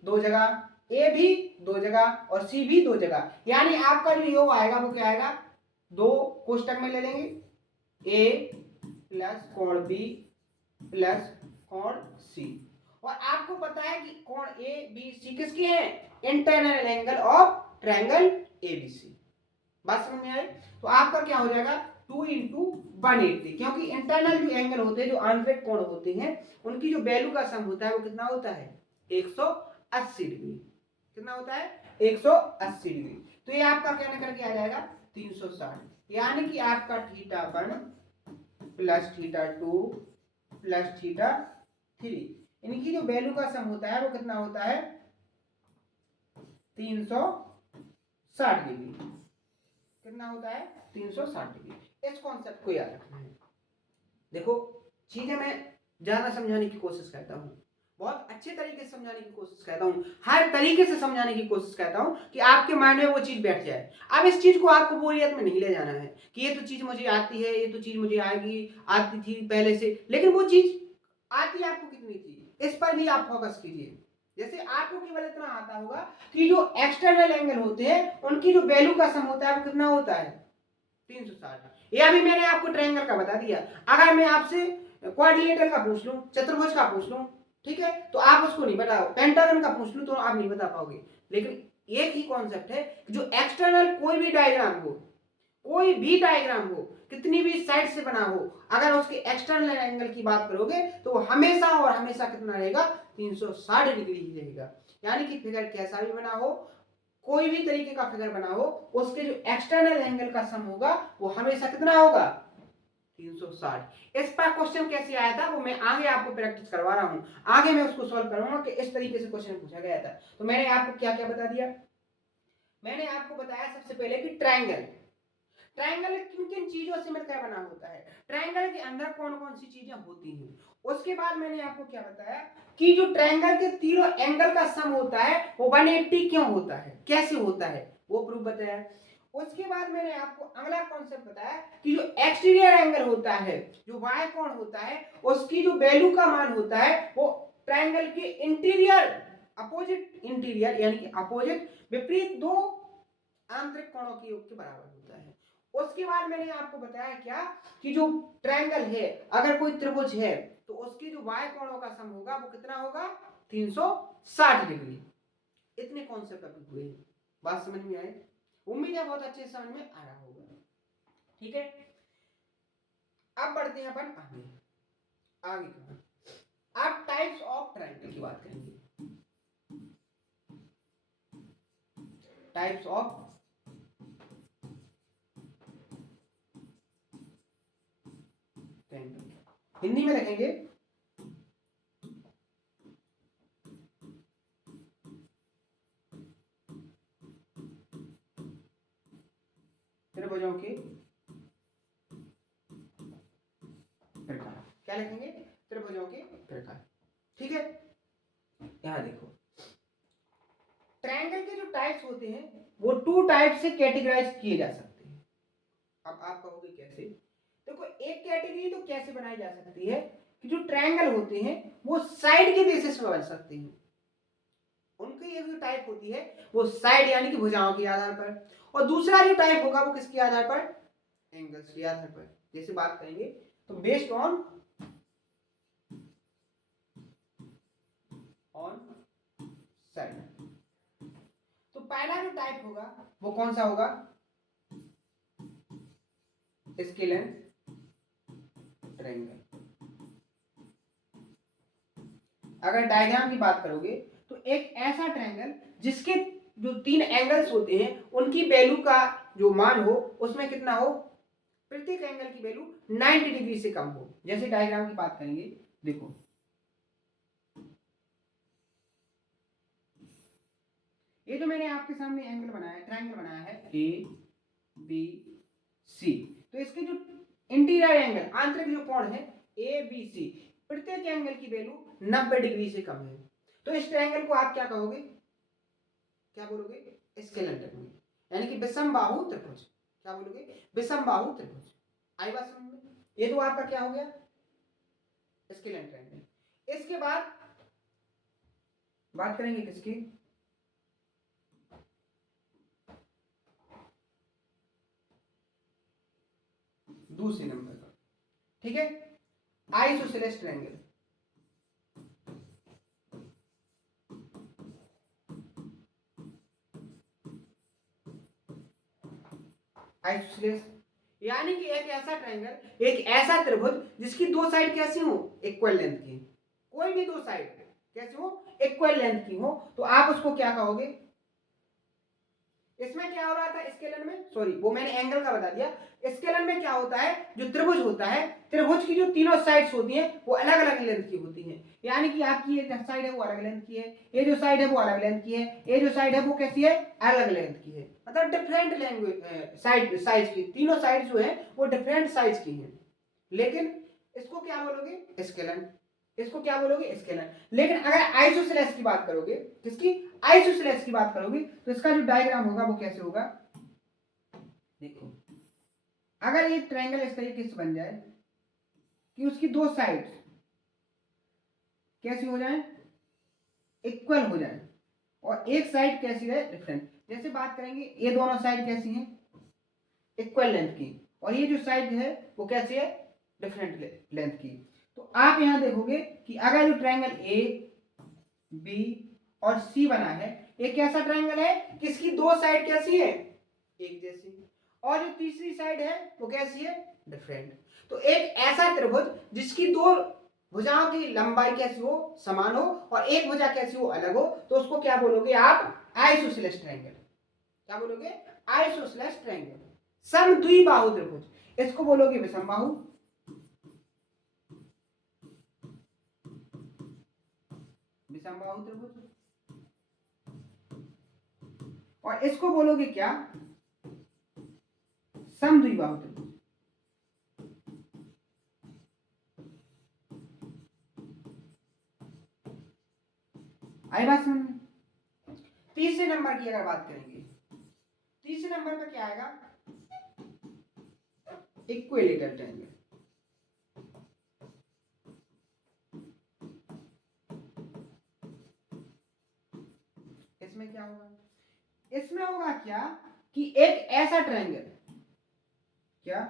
दो जगह, ए भी दो जगह और सी भी दो जगह, यानी आपका जो योग आएगा वो क्या आएगा, दो कोष्टक में ले लेंगे, ए प्लस कोण बी प्लस कोण सी। और आपको पता है कि कोण ए बी सी किसके हैं, internal angle of triangle ABC. बात समझ में आई। तो आपका क्या हो जाएगा 2 इंटू 180, क्योंकि इंटरनल जो एंगल होते हैं, जो आंतरिक कोण होते हैं, उनकी जो वैल्यू का सम होता है वो कितना होता है 180 डिग्री। कितना होता है 180 डिग्री। तो ये आपका क्या निकल के आ जाएगा 360, यानी कि आपका theta 1 plus theta 2 plus theta 3, इनकी जो वैल्यू का सम होता है वो कितना होता है 360 डिग्री। कितना होता है 360 डिग्री। इस कॉन्सेप्ट को याद रखना है। देखो चीजें मैं ज्यादा समझाने की कोशिश करता हूँ, बहुत अच्छे तरीके से समझाने की कोशिश करता हूँ, हर तरीके से समझाने की कोशिश करता हूँ कि आपके माइंड में वो चीज बैठ जाए। अब इस चीज को आपको बोरियत में नहीं ले जाना है कि ये तो चीज मुझे आती है, ये तो चीज मुझे आएगी, आती थी पहले से, लेकिन वो चीज आती आपको कितनी थी इस पर भी आप फोकस कीजिए। जैसे आपको केवल इतना आता होगा कि जो एक्सटर्नल एंगल होते हैं उनकी जो वैल्यू का सम होता है वो कितना होता है 360। ये अभी मैंने आपको ट्रायंगल का बता दिया। अगर मैं आपसे क्वाड्रिलेटरल का पूछ लूं, चतुर्भुज का पूछ लूं, ठीक है, तो आप उसको नहीं बता, पेंटागन का पूछ लूं तो आप नहीं बता पाओगे। लेकिन एक ही कॉन्सेप्ट है, जो एक्सटर्नल कोई भी डायग्राम हो, कोई भी डायग्राम हो, कितनी भी साइड से बना हो, अगर उसके एक्सटर्नल एंगल की बात करोगे तो वो हमेशा और हमेशा कितना रहेगा 360 डिग्री ही रहेगा। यानी कि फिगर कैसा भी बना हो, कोई भी तरीके का फिगर बना हो, उसके जो एक्सटर्नल एंगल का सम होगा वो हमेशा कितना होगा 360। इस पर क्वेश्चन कैसे आया था वो मैं आगे आपको प्रैक्टिस करवा रहा हूं, आगे मैं उसको सॉल्व करूंगा कि इस तरीके से क्वेश्चन पूछा गया था। तो मैंने आपको क्या क्या बता दिया, मैंने आपको बताया सबसे पहले कि ट्रायंगल, ट्रायंगल किन किन चीजों से मिलकर बना होता है, ट्रायंगल के अंदर कौन कौन सी चीजें होती हैं। उसके बाद मैंने आपको क्या बताया कि जो ट्रायंगल के तीनों एंगल का सम होता है वो 180 क्यों होता है, कैसे होता है, वो प्रूफ बताया। उसके बाद मैंने आपको अगला कॉन्सेप्ट बताया कि जो एक्सटीरियर एंगल होता है, जो बाह्य कोण होता है, उसकी जो वैल्यू का मान होता है वो ट्रायंगल के इंटीरियर, अपोजिट इंटीरियर यानी कि अपोजिट विपरीत दो आंतरिक कोणों के योग के बराबर होता है। उसके बाद मैंने आपको बताया क्या कि जो ट्रायंगल है, अगर कोई त्रिभुज है तो उसके जो बाह्य कोणों का सम होगा वो कितना होगा 360 डिग्री। इतने कॉन्सेप्ट अभी हुए हैं। बात समझ में आए? उम्मीद है बहुत अच्छे से समझ में आ रहा होगा। ठीक है, अब बढ़ते हैं अपन आगे का। आप टाइप्स ऑफ ट्रायंगल की बात करेंगे। टाइप्स ऑफ ट्रायंगल हिंदी में लिखेंगे त्रिभुजों के प्रकार। क्या लिखेंगे? त्रिभुजों के प्रकार। ठीक है, यहां देखो ट्रायंगल के जो टाइप्स होते हैं वो 2 टाइप से कैटेगराइज किए जा सकते हैं। अब आप कहोगे कैसे? देखो एक कैटेगरी तो कैसे बनाई जा सकती है कि जो ट्रायंगल होते हैं वो साइड के बेसिस पर बन सकते हैं। उनकी एक जो टाइप होती है वो साइड यानी कि भुजाओं के आधार पर, और दूसरा जो टाइप होगा वो किसके आधार पर? एंगल्स के आधार पर। जैसे बात करेंगे तो बेस्ड ऑन साइड। तो पहला जो टाइप होगा वो कौन सा होगा? Scalene triangle. अगर डायग्राम की बात करोगे तो एक ऐसा ट्रायंगल जिसके जो 3 एंगल्स होते हैं उनकी वैल्यू का जो मान हो उसमें कितना हो? प्रत्येक एंगल की वैल्यू 90 डिग्री से कम हो। जैसे डायग्राम की बात करेंगे, देखो ये जो मैंने आपके सामने एंगल बनाया है, ट्रायंगल बनाया है ए बी सी, तो इसके जो इंटीरियर एंगल आंतरिक जो कोण है ए बी सी, प्रत्येक एंगल की वैल्यू 90 डिग्री से कम है। तो इस ट्रायंगल को आप क्या कहोगे? क्या बोलोगे? स्केलेन ट्रायंगल, यानी कि विषम बाहु त्रिभुज। क्या बोलोगे? विषम बाहु त्रिभुज। आई बात समझ में? ये तो आपका क्या हो गया? Scalene triangle. इसके बाद बात करेंगे किसकी? दूसरे नंबर का। ठीक है, आइसोसेलेस ट्रायंगल। आइसोसेलेस यानी कि एक ऐसा ट्रायंगल, एक ऐसा त्रिभुज जिसकी 2 साइड कैसी हो? इक्वल लेंथ की। कोई भी 2 साइड कैसी हो? इक्वल लेंथ की हो, तो आप उसको क्या कहोगे? इसमें क्या हो रहा था स्केलन में? सॉरी, वो मैंने एंगल का बता दिया। स्केलन में क्या होता है? जो त्रिभुज होता है, त्रिभुज की जो तीनों साइड्स होती हैं वो अलग अलग लेंथ की होती हैं। यानी कि आपकी ये साइड है वो अलग लेंथ की है, ये जो साइड है वो अलग लेंथ की है, ये जो साइड है वो कैसी है? अलग लेंथ की है। मतलब डिफरेंट लैंग्वेज साइड साइज की, तीनों साइड जो है वो डिफरेंट साइज की हैं। लेकिन इसको क्या बोलोगे? स्केलन। इसको क्या बोलोगे? स्केलन। लेकिन अगर आइसोसेलेस की बात करोगे, किसकी? आइसोसेलेस की बात करोगे तो इसका जो डायग्राम होगा वो कैसे होगा? देखो अगर ये ट्रायंगल इस तरीके से बन जाए कि उसकी 2 साइड्स कैसी हो जाए? इक्वल हो जाए, और एक साइड कैसी रहे? डिफरेंट। जैसे बात करेंगे ये दोनों साइड कैसी हैं? इक्वल लेंथ की, और ये जो साइड है वो कैसी है? डिफरेंट लेंथ की। तो आप यहां देखोगे कि अगर जो ट्रायंगल ए बी और सी बना है, एक कैसा ट्रायंगल है किसकी 2 साइड कैसी है? एक जैसी, और जो तीसरी साइड है वो कैसी है? डिफरेंट। तो एक ऐसा त्रिभुज जिसकी 2 भुजाओं की लंबाई कैसी हो? समान हो, और एक भुजा कैसी हो? अलग हो, तो उसको क्या बोलोगे आप? Isosceles triangle. क्या बोलोगे? Isosceles triangle. समद्विबाहु त्रिभुज, इसको बोलोगे विषमबाहु, विषमबाहु त्रिभुज, और इसको बोलोगे क्या? समद्विबाहु त्रिभुज। आई बात समझ में? तीसरे नंबर की अगर बात करेंगे, तीसरे नंबर पर क्या आएगा? Equilateral triangle. इसमें क्या होगा? इसमें होगा क्या कि एक ऐसा ट्रायंगल, क्या?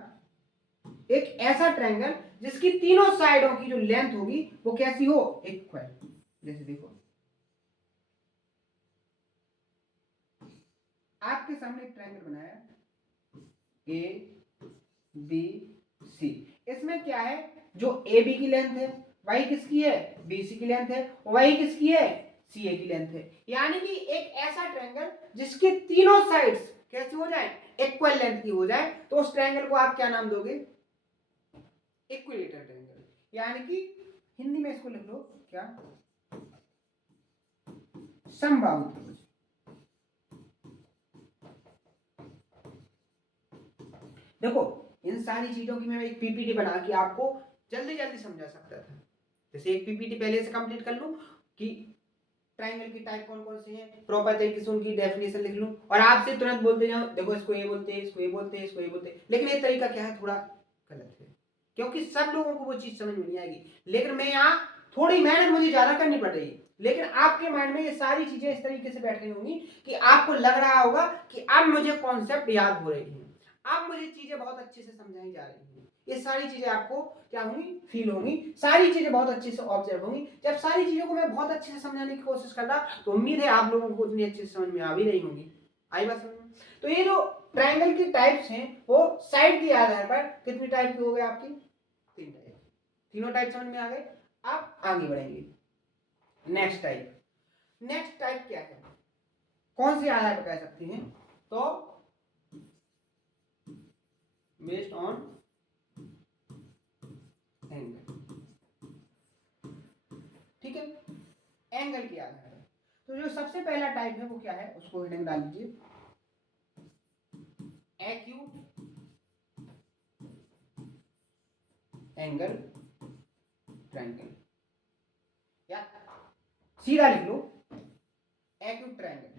एक ऐसा ट्रायंगल जिसकी तीनों साइडों की जो लेंथ होगी वो कैसी हो? इक्वल। जैसे देखो आपके सामने एक ट्रायंगल बनाया ए बी सी। इसमें क्या है, जो ए बी की लेंथ है वही किसकी है, बी सी की लेंथ है, वही किसकी है, सी ए की लेंथ है। यानी कि एक ऐसा ट्रायंगल जिसके तीनों साइड्स कैसी हो जाए, इक्वल लेंथ की हो जाए, तो उस ट्रायंगल को आप क्या नाम दोगे, इक्विलेटरल ट्रायंगल। यानी कि हिंदी में इसको लिख लो क्या, समबाहु त्रिभुज। देखो इन सारी चीजों की मैं एक पीपीटी बना के आपको जल्दी जल्दी समझा सकता था। जैसे एक पीपीटी पहले से कंप्लीट कर लूं कि ट्रायंगल की टाइप कौन कौन सी है, प्रॉपर तरीके से उनकी डेफिनेशन लिख लूं और आपसे तुरंत बोलते जाऊं देखो इसको ये बोलते हैं, इसको ये बोलते हैं, इसको ये बोलते हैं। लेकिन ये तरीका क्या है, थोड़ा गलत है, क्योंकि सब लोगों को वो चीज समझ में नहीं आएगी। लेकिन मैं यहाँ थोड़ी मेहनत मुझे ज्यादा करनी पड़ रही है, लेकिन आपके माइंड में ये सारी चीजें इस तरीके से बैठ रही होंगी कि आपको लग रहा होगा कि अब मुझे कॉन्सेप्ट याद हो रही है, अब मुझे चीजें बहुत अच्छे से समझाई जा रही हैं। ये सारी चीजें आपको क्या होंगी, फील होंगी, सारी चीजें बहुत अच्छे से ऑब्जर्व होंगी। जब सारी चीजों को मैं बहुत अच्छे से समझाने की कोशिश कर रहा, तो उम्मीद है आप लोगों को उतनी अच्छे से समझ में आ भी रही होंगी। आई बात समझ में? तो ये जो ट्रायंगल की टाइप्स हैं वो साइड के आधार पर कितनी टाइप की हो गए आपकी, तीन टाइप, तीनों टाइप समझ में आ गए। अब आगे बढ़ेंगे नेक्स्ट टाइप। नेक्स्ट टाइप क्या है, कौन से आधार पर कह सकते हैं, तो बेस्ड ऑन एंगल। ठीक है, एंगल के आधार पर। तो जो सबसे पहला टाइप है वो क्या है, उसको हेडिंग डाल दीजिए एक्यूट एंगल ट्रायंगल, या सीधा लिख लो एक्यूट ट्रायंगल।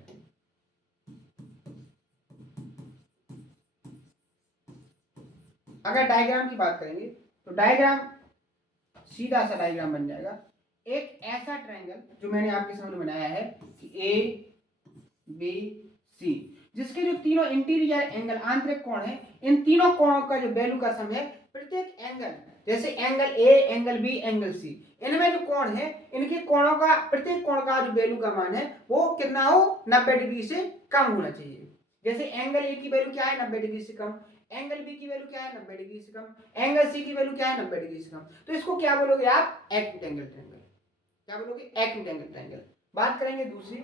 अगर डायग्राम की बात करेंगे तो डायग्राम सीधा सा डायग्राम बन जाएगा। एक ऐसा ट्रायंगल जो मैंने आपके सामने बनाया है कि ए बी सी, जिसके जो तीनों इंटीरियर एंगल आंतरिक कोण है, इन तीनों कोणों का जो वैल्यू का सम है, प्रत्येक एंगल जैसे angle A, angle B, angle C, इनमें जो कोण है इनके कोणों का प्रत्येक कोण का जो वैल्यू का मान है वो कितना हो, 90 डिग्री से कम होना चाहिए। जैसे एंगल ए की वैल्यू क्या है, 90 डिग्री से कम, एंगल बी की वैल्यू क्या है, 90 डिग्री से कम, एंगल सी की वैल्यू क्या है, 90 डिग्री से कम। तो इसको क्या बोलोगे आप, एक्यूट एंगल ट्रायंगल। क्या बोलोगे, एक्यूट एंगल ट्रायंगल। बात करेंगे दूसरी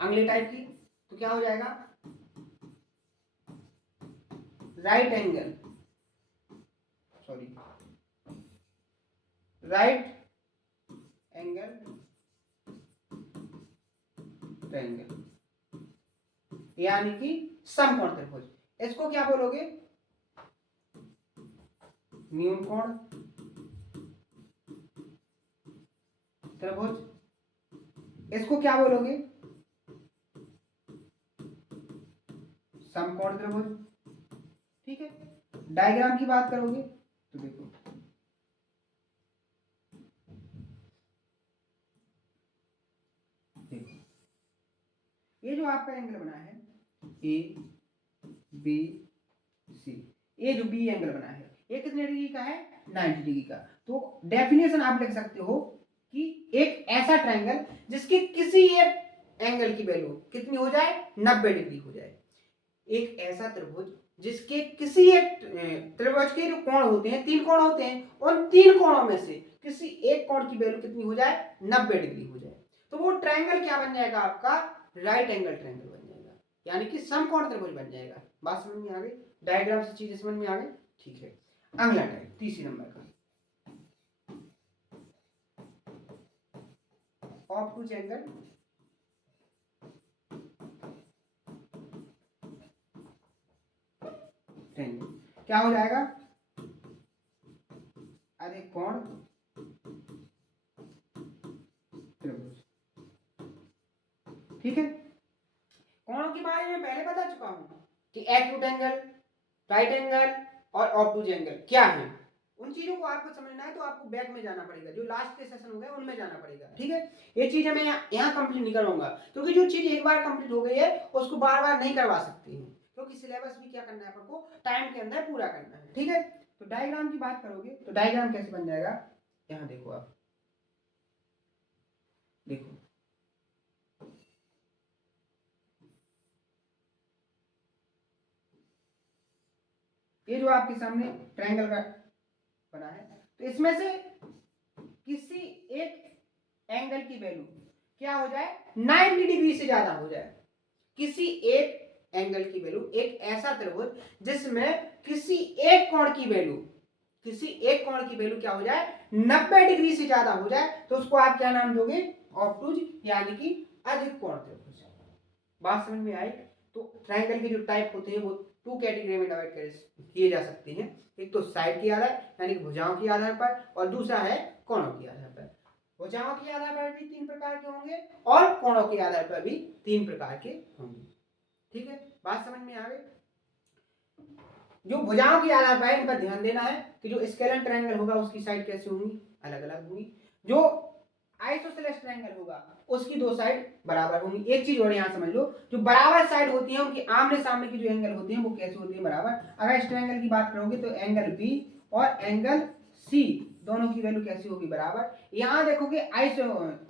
अगले टाइप की, तो क्या हो जाएगा, right angle, sorry right angle triangle, यानी कि समकोण त्रिभुज। इसको क्या बोलोगे, न्यून कोण त्रिभुज। इसको क्या बोलोगे, समकोण त्रिभुज। ठीक है, डायग्राम की बात करोगे तो देखो ये जो आपका एंगल बना है ए बी सी, ये जो बी एंगल बना है ये कितने डिग्री का है, 90 डिग्री का। तो डेफिनेशन आप लिख सकते हो कि एक ऐसा ट्रायंगल जिसकी किसी एक एंगल की वैल्यू कितनी हो जाए, 90 डिग्री हो जाए। एक ऐसा त्रिभुज जिसके किसी एक त्रिभुज के जो कोण होते हैं, तीन कोण होते हैं, उन तीन कोणों में से किसी एक कोण की वैल्यू कितनी हो जाए, 90 डिग्री हो जाए, तो वो ट्रायंगल क्या बन जाएगा आपका, राइट एंगल ट्रायंगल बन जाएगा, यानी कि समकोण त्रिभुज बन जाएगा। बात समझ में आ गई, डायग्राम से चीजें समझ में आ गई। ठीक है, अगला टाइप तीसरी नंबर का ऑब्टूज एंगल ट्रायंगल। क्या हो जाएगा, अरे कोण त्रिभुज। ठीक है, कोणों के बारे में पहले बता चुका हूं कि एक्यूट एंगल, राइट एंगल और ऑब्टूज एंगल क्या है। उन चीजों को आपको समझना है तो आपको बैक में जाना पड़ेगा, जो लास्ट के सेशन हो गए उनमें जाना पड़ेगा। ठीक है, ये चीजें मैं यहाँ कंप्लीट नहीं करूंगा, क्योंकि जो चीज एक बार कंप्लीट हो गई है उसको बार बार नहीं करवा सकती है, क्योंकि सिलेबस भी क्या करना है आपको टाइम के अंदर पूरा करना है। ठीक है, तो डायग्राम की बात करोगे तो डायग्राम कैसे बन जाएगा, यहाँ देखो आप, देखो ये जो आपके सामने ट्रायंगल का बना है, तो इसमें से किसी एक एंगल की वैल्यू क्या हो जाए 90 डिग्री से ज्यादा हो जाए, किसी एक एंगल की वैल्यू, एक ऐसा त्रिभुज जिसमें किसी एक कोण की वैल्यू क्या हो जाए 90 डिग्री से ज्यादा हो जाए, तो उसको आप क्या नाम दोगे ऑब्टूज, यानी कि अधिक कोण त्रिभुज। बात समझ में आई? तो ट्रायंगल के जो टाइप होते हैं वो 2 कैटेगरी में डिवाइड किए जा सकते हैं। एक तो साइड के आधार यानी कि भुजाओं के आधार पर, और दूसरा है कोणों के आधार पर। भुजाओं के आधार पर भी 3 प्रकार के होंगे और कोणों के आधार पर भी 3 प्रकार के होंगे। ठीक है, बात समझ में आ गई? जो भुजाओं के आधार पर है इन पर ध्यान देना है कि जो स्केलर ट्रायंगल होगा उसकी साइड कैसे होंगी, अलग अलग होंगी। जो आइसोसेलेस ट्रायंगल होगा उसकी 2 साइड बराबर होंगी। एक चीज और यहां समझ लो, जो बराबर साइड होती है उनकी आमने सामने की जो एंगल होती है वो कैसे होती है बराबर। अगर इस ट्रायंगल की बात करोगे तो एंगल बी और एंगल सी दोनों की वैल्यू कैसी होगी बराबर। यहां देखोगे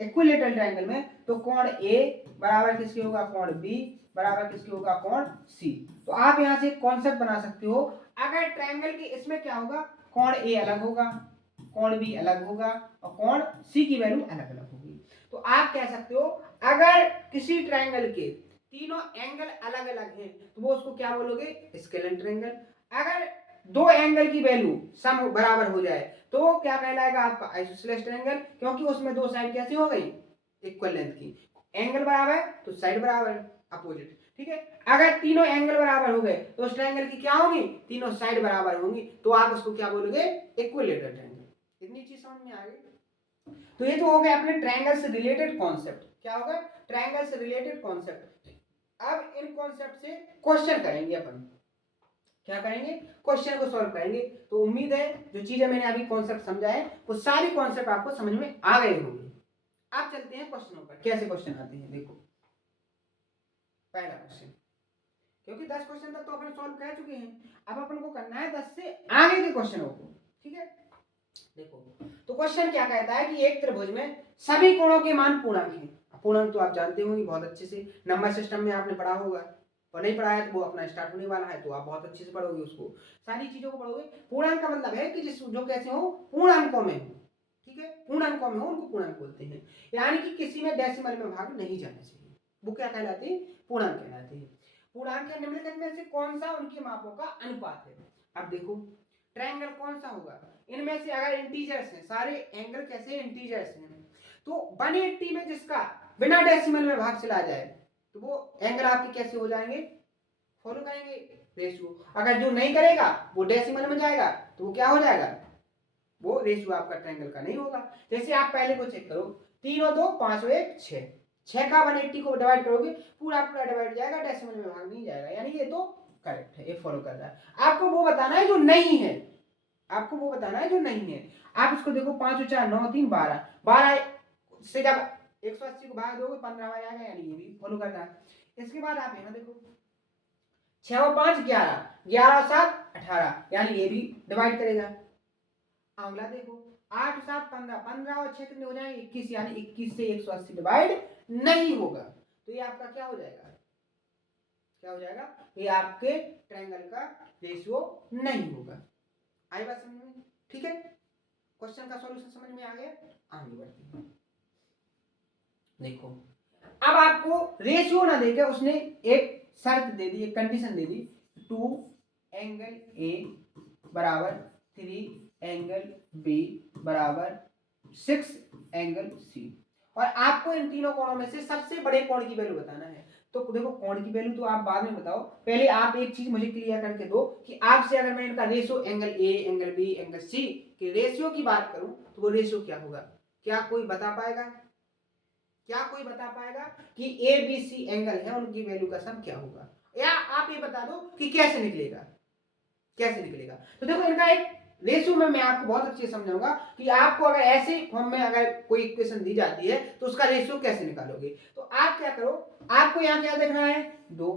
इक्विलेटरल ट्रायंगल में तो कोण ए बराबर किसके होगा कोण बी बराबर किसके होगा कोण सी। तो आप यहां से कॉन्सेप्ट बना सकते हो, अगर ट्रायंगल के इसमें क्या होगा कोण ए अलग होगा, कोण बी अलग होगा और कोण सी की वैल्यू अलग अलग होगी। तो आप कह सकते हो अगर किसी ट्रायंगल के तीनों एंगल अलग अलग हैं तो वो उसको क्या बोलोगे स्केलर ट्रायंगल। अगर दो एंगल की वैल्यू सम बराबर हो जाए तो वो क्या कहलाएगा आपका आइसोसेलेस ट्रायंगल, क्योंकि उसमें दो साइड कैसी हो गई इक्वल लेंथ की। एंगल बराबर है तो साइड बराबर अपोजिट। ठीक है, अगर तीनों एंगल बराबर हो गए तो उस ट्रायंगल की क्या होगी तीनों साइड बराबर होंगी, तो आप उसको क्या बोलोगे इक्विलेटरल ट्रायंगल। इतनी चीज समझ में आ गई? तो ये तो हो गया अपने ट्रायंगल से रिलेटेड कॉन्सेप्ट। क्या होगा ट्रायंगल से रिलेटेड कॉन्सेप्ट। अब इन कॉन्सेप्ट से क्वेश्चन करेंगे अपन। क्या करेंगे क्वेश्चन को सॉल्व करेंगे। तो उम्मीद है जो चीजें मैंने अभी कॉन्सेप्ट समझा है वो सारी कॉन्सेप्ट आपको समझ में आ गए होंगे। आप चलते हैं क्वेश्चनों पर, कैसे क्वेश्चन आते हैं देखो। पहला क्वेश्चन, क्योंकि 10 क्वेश्चन तक तो अपन सॉल्व कर चुके हैं, अब अपन को करना है 10 से आगे के क्वेश्चनों को। ठीक है, देखो तो क्वेश्चन क्या कहता है कि एक त्रिभुज में सभी कोणों के मान पूर्णांक हैं। पूर्णांक तो आप जानते होंगे बहुत अच्छे से, नंबर सिस्टम में आपने पढ़ा होगा, और नहीं पढ़ा है तो वो अपना स्टार्ट होने वाला है तो आप बहुत अच्छे से पढ़ोगे उसको, सारी चीजों को पढ़ोगे। पूर्णांक का मतलब है कि जिस जो कैसे हो पूर्णांकों में हो। ठीक है, पूर्णांकों में हो उनको पूर्णांक बोलते हैं, यानी कि किसी में डेसिमल में भाग नहीं जाना चाहिए, वो क्या कहलाते हैं पूर्णांक कहलाते हैं। पूर्णांक के निम्नलिखित में से कौन सा उनके मापों का अनुपात है। अब देखो ट्रायंगल कौन सा होगा, इनमें से अगर इंटीजर्स हैं सारे एंगल कैसे इंटीजर्स हैं, तो 180 में जिसका बिना डेसिमल में भाग चला जाए तो वो एंगल आपके कैसे हो जाएंगे फॉलो करेंगे रेशियो। अगर जो नहीं करेगा वो डेसिमल में जाएगा तो वो क्या हो जाएगा वो रेशियो आपका ट्रायंगल का नहीं होगा। जैसे आप पहले को चेक करो 3 और 2 5 और 1 6, 6 का 180 को डिवाइड करोगे पूरा पूरा डिवाइड जाएगा, डेसिमल में भाग नहीं जाएगा, यानी ये तो करेक्ट है, ये फॉलो कर रहा है। आपको वो बताना है जो नहीं है, आपको वो बताना है जो नहीं है। आप इसको देखो 5 और 4 9 3 12, 12 से जब 180 को भाग दोगे 15 आ जाएगा, यानी ये भी फॉलो करना है। इसके बाद आप यहाँ देखो 6 और 5 11, 11 और 7 18, यानी ये भी डिवाइड करेगा। अगला देखो 8 और 7 15, 15 और 6 कितने हो जाएंगे 21, यानी 21 से 180 डिवाइड नहीं होगा, तो ये आपका क्या हो जाएगा क्या हो जाएगा ये आपके ट्रायंगल का रेशियो नहीं होगा। आई बात समझ में? ठीक है, क्वेश्चन का सॉल्यूशन समझ में आ गया, आगे बढ़ते हैं। देखो अब आपको रेशियो ना देकर उसने एक शर्त दे दी, एक condition they the 2 angle A बराबर 3 एंगल बी बराबर 6 एंगल सी, और आपको इन तीनों कोणों में से सबसे बड़े कोण की वैल्यू बताना है। तो देखो कोण की वैल्यू तो आप बाद में बताओ, पहले आप एक चीज मुझे क्लियर करके दो कि आपसे अगर मैं इनका ratio angle A angle B angle C के रेशियो की बात करूं तो वो रेशियो क्या होगा, क्या कोई बता पाएगा? क्या कोई बता पाएगा कि ए बी सी एंगल है उनकी वैल्यू का सम क्या होगा, या आप ये बता दो कि कैसे निकलेगा, कैसे निकलेगा। तो देखो इनका एक रेशियो में मैं आपको बहुत अच्छे से समझाऊंगा कि आपको अगर ऐसे फॉर्म में अगर कोई इक्वेशन दी जाती है तो उसका रेशियो कैसे निकालोगे। तो आप क्या करो, आपको यहाँ क्या दिख रहा है 2,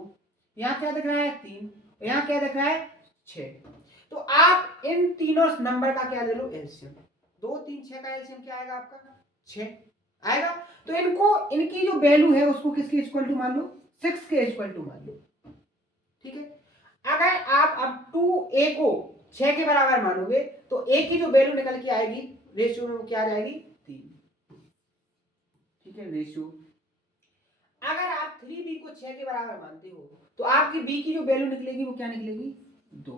यहाँ क्या दिख रहा है 3, यहाँ क्या दिख रहा है 6, तो आप इन तीनों नंबर का क्या ले लो एलसीएम। 2 3 6 का एलसीएम क्या आएगा आपका 6 आएगा। तो इनको इनकी जो वैल्यू है उसको किसके इक्वल टू मान लो 6 के इक्वल टू मान लो। ठीक है, अगर आप अब 2a को 6 के बराबर मानोगे तो a की जो वैल्यू निकल के आएगी रेशियो में वो क्या आ जाएगी 3। ठीक है, रेशियो। अगर आप 3b को 6 के बराबर मानते हो तो आपकी b की जो वैल्यू निकलेगी वो क्या निकलेगी 2।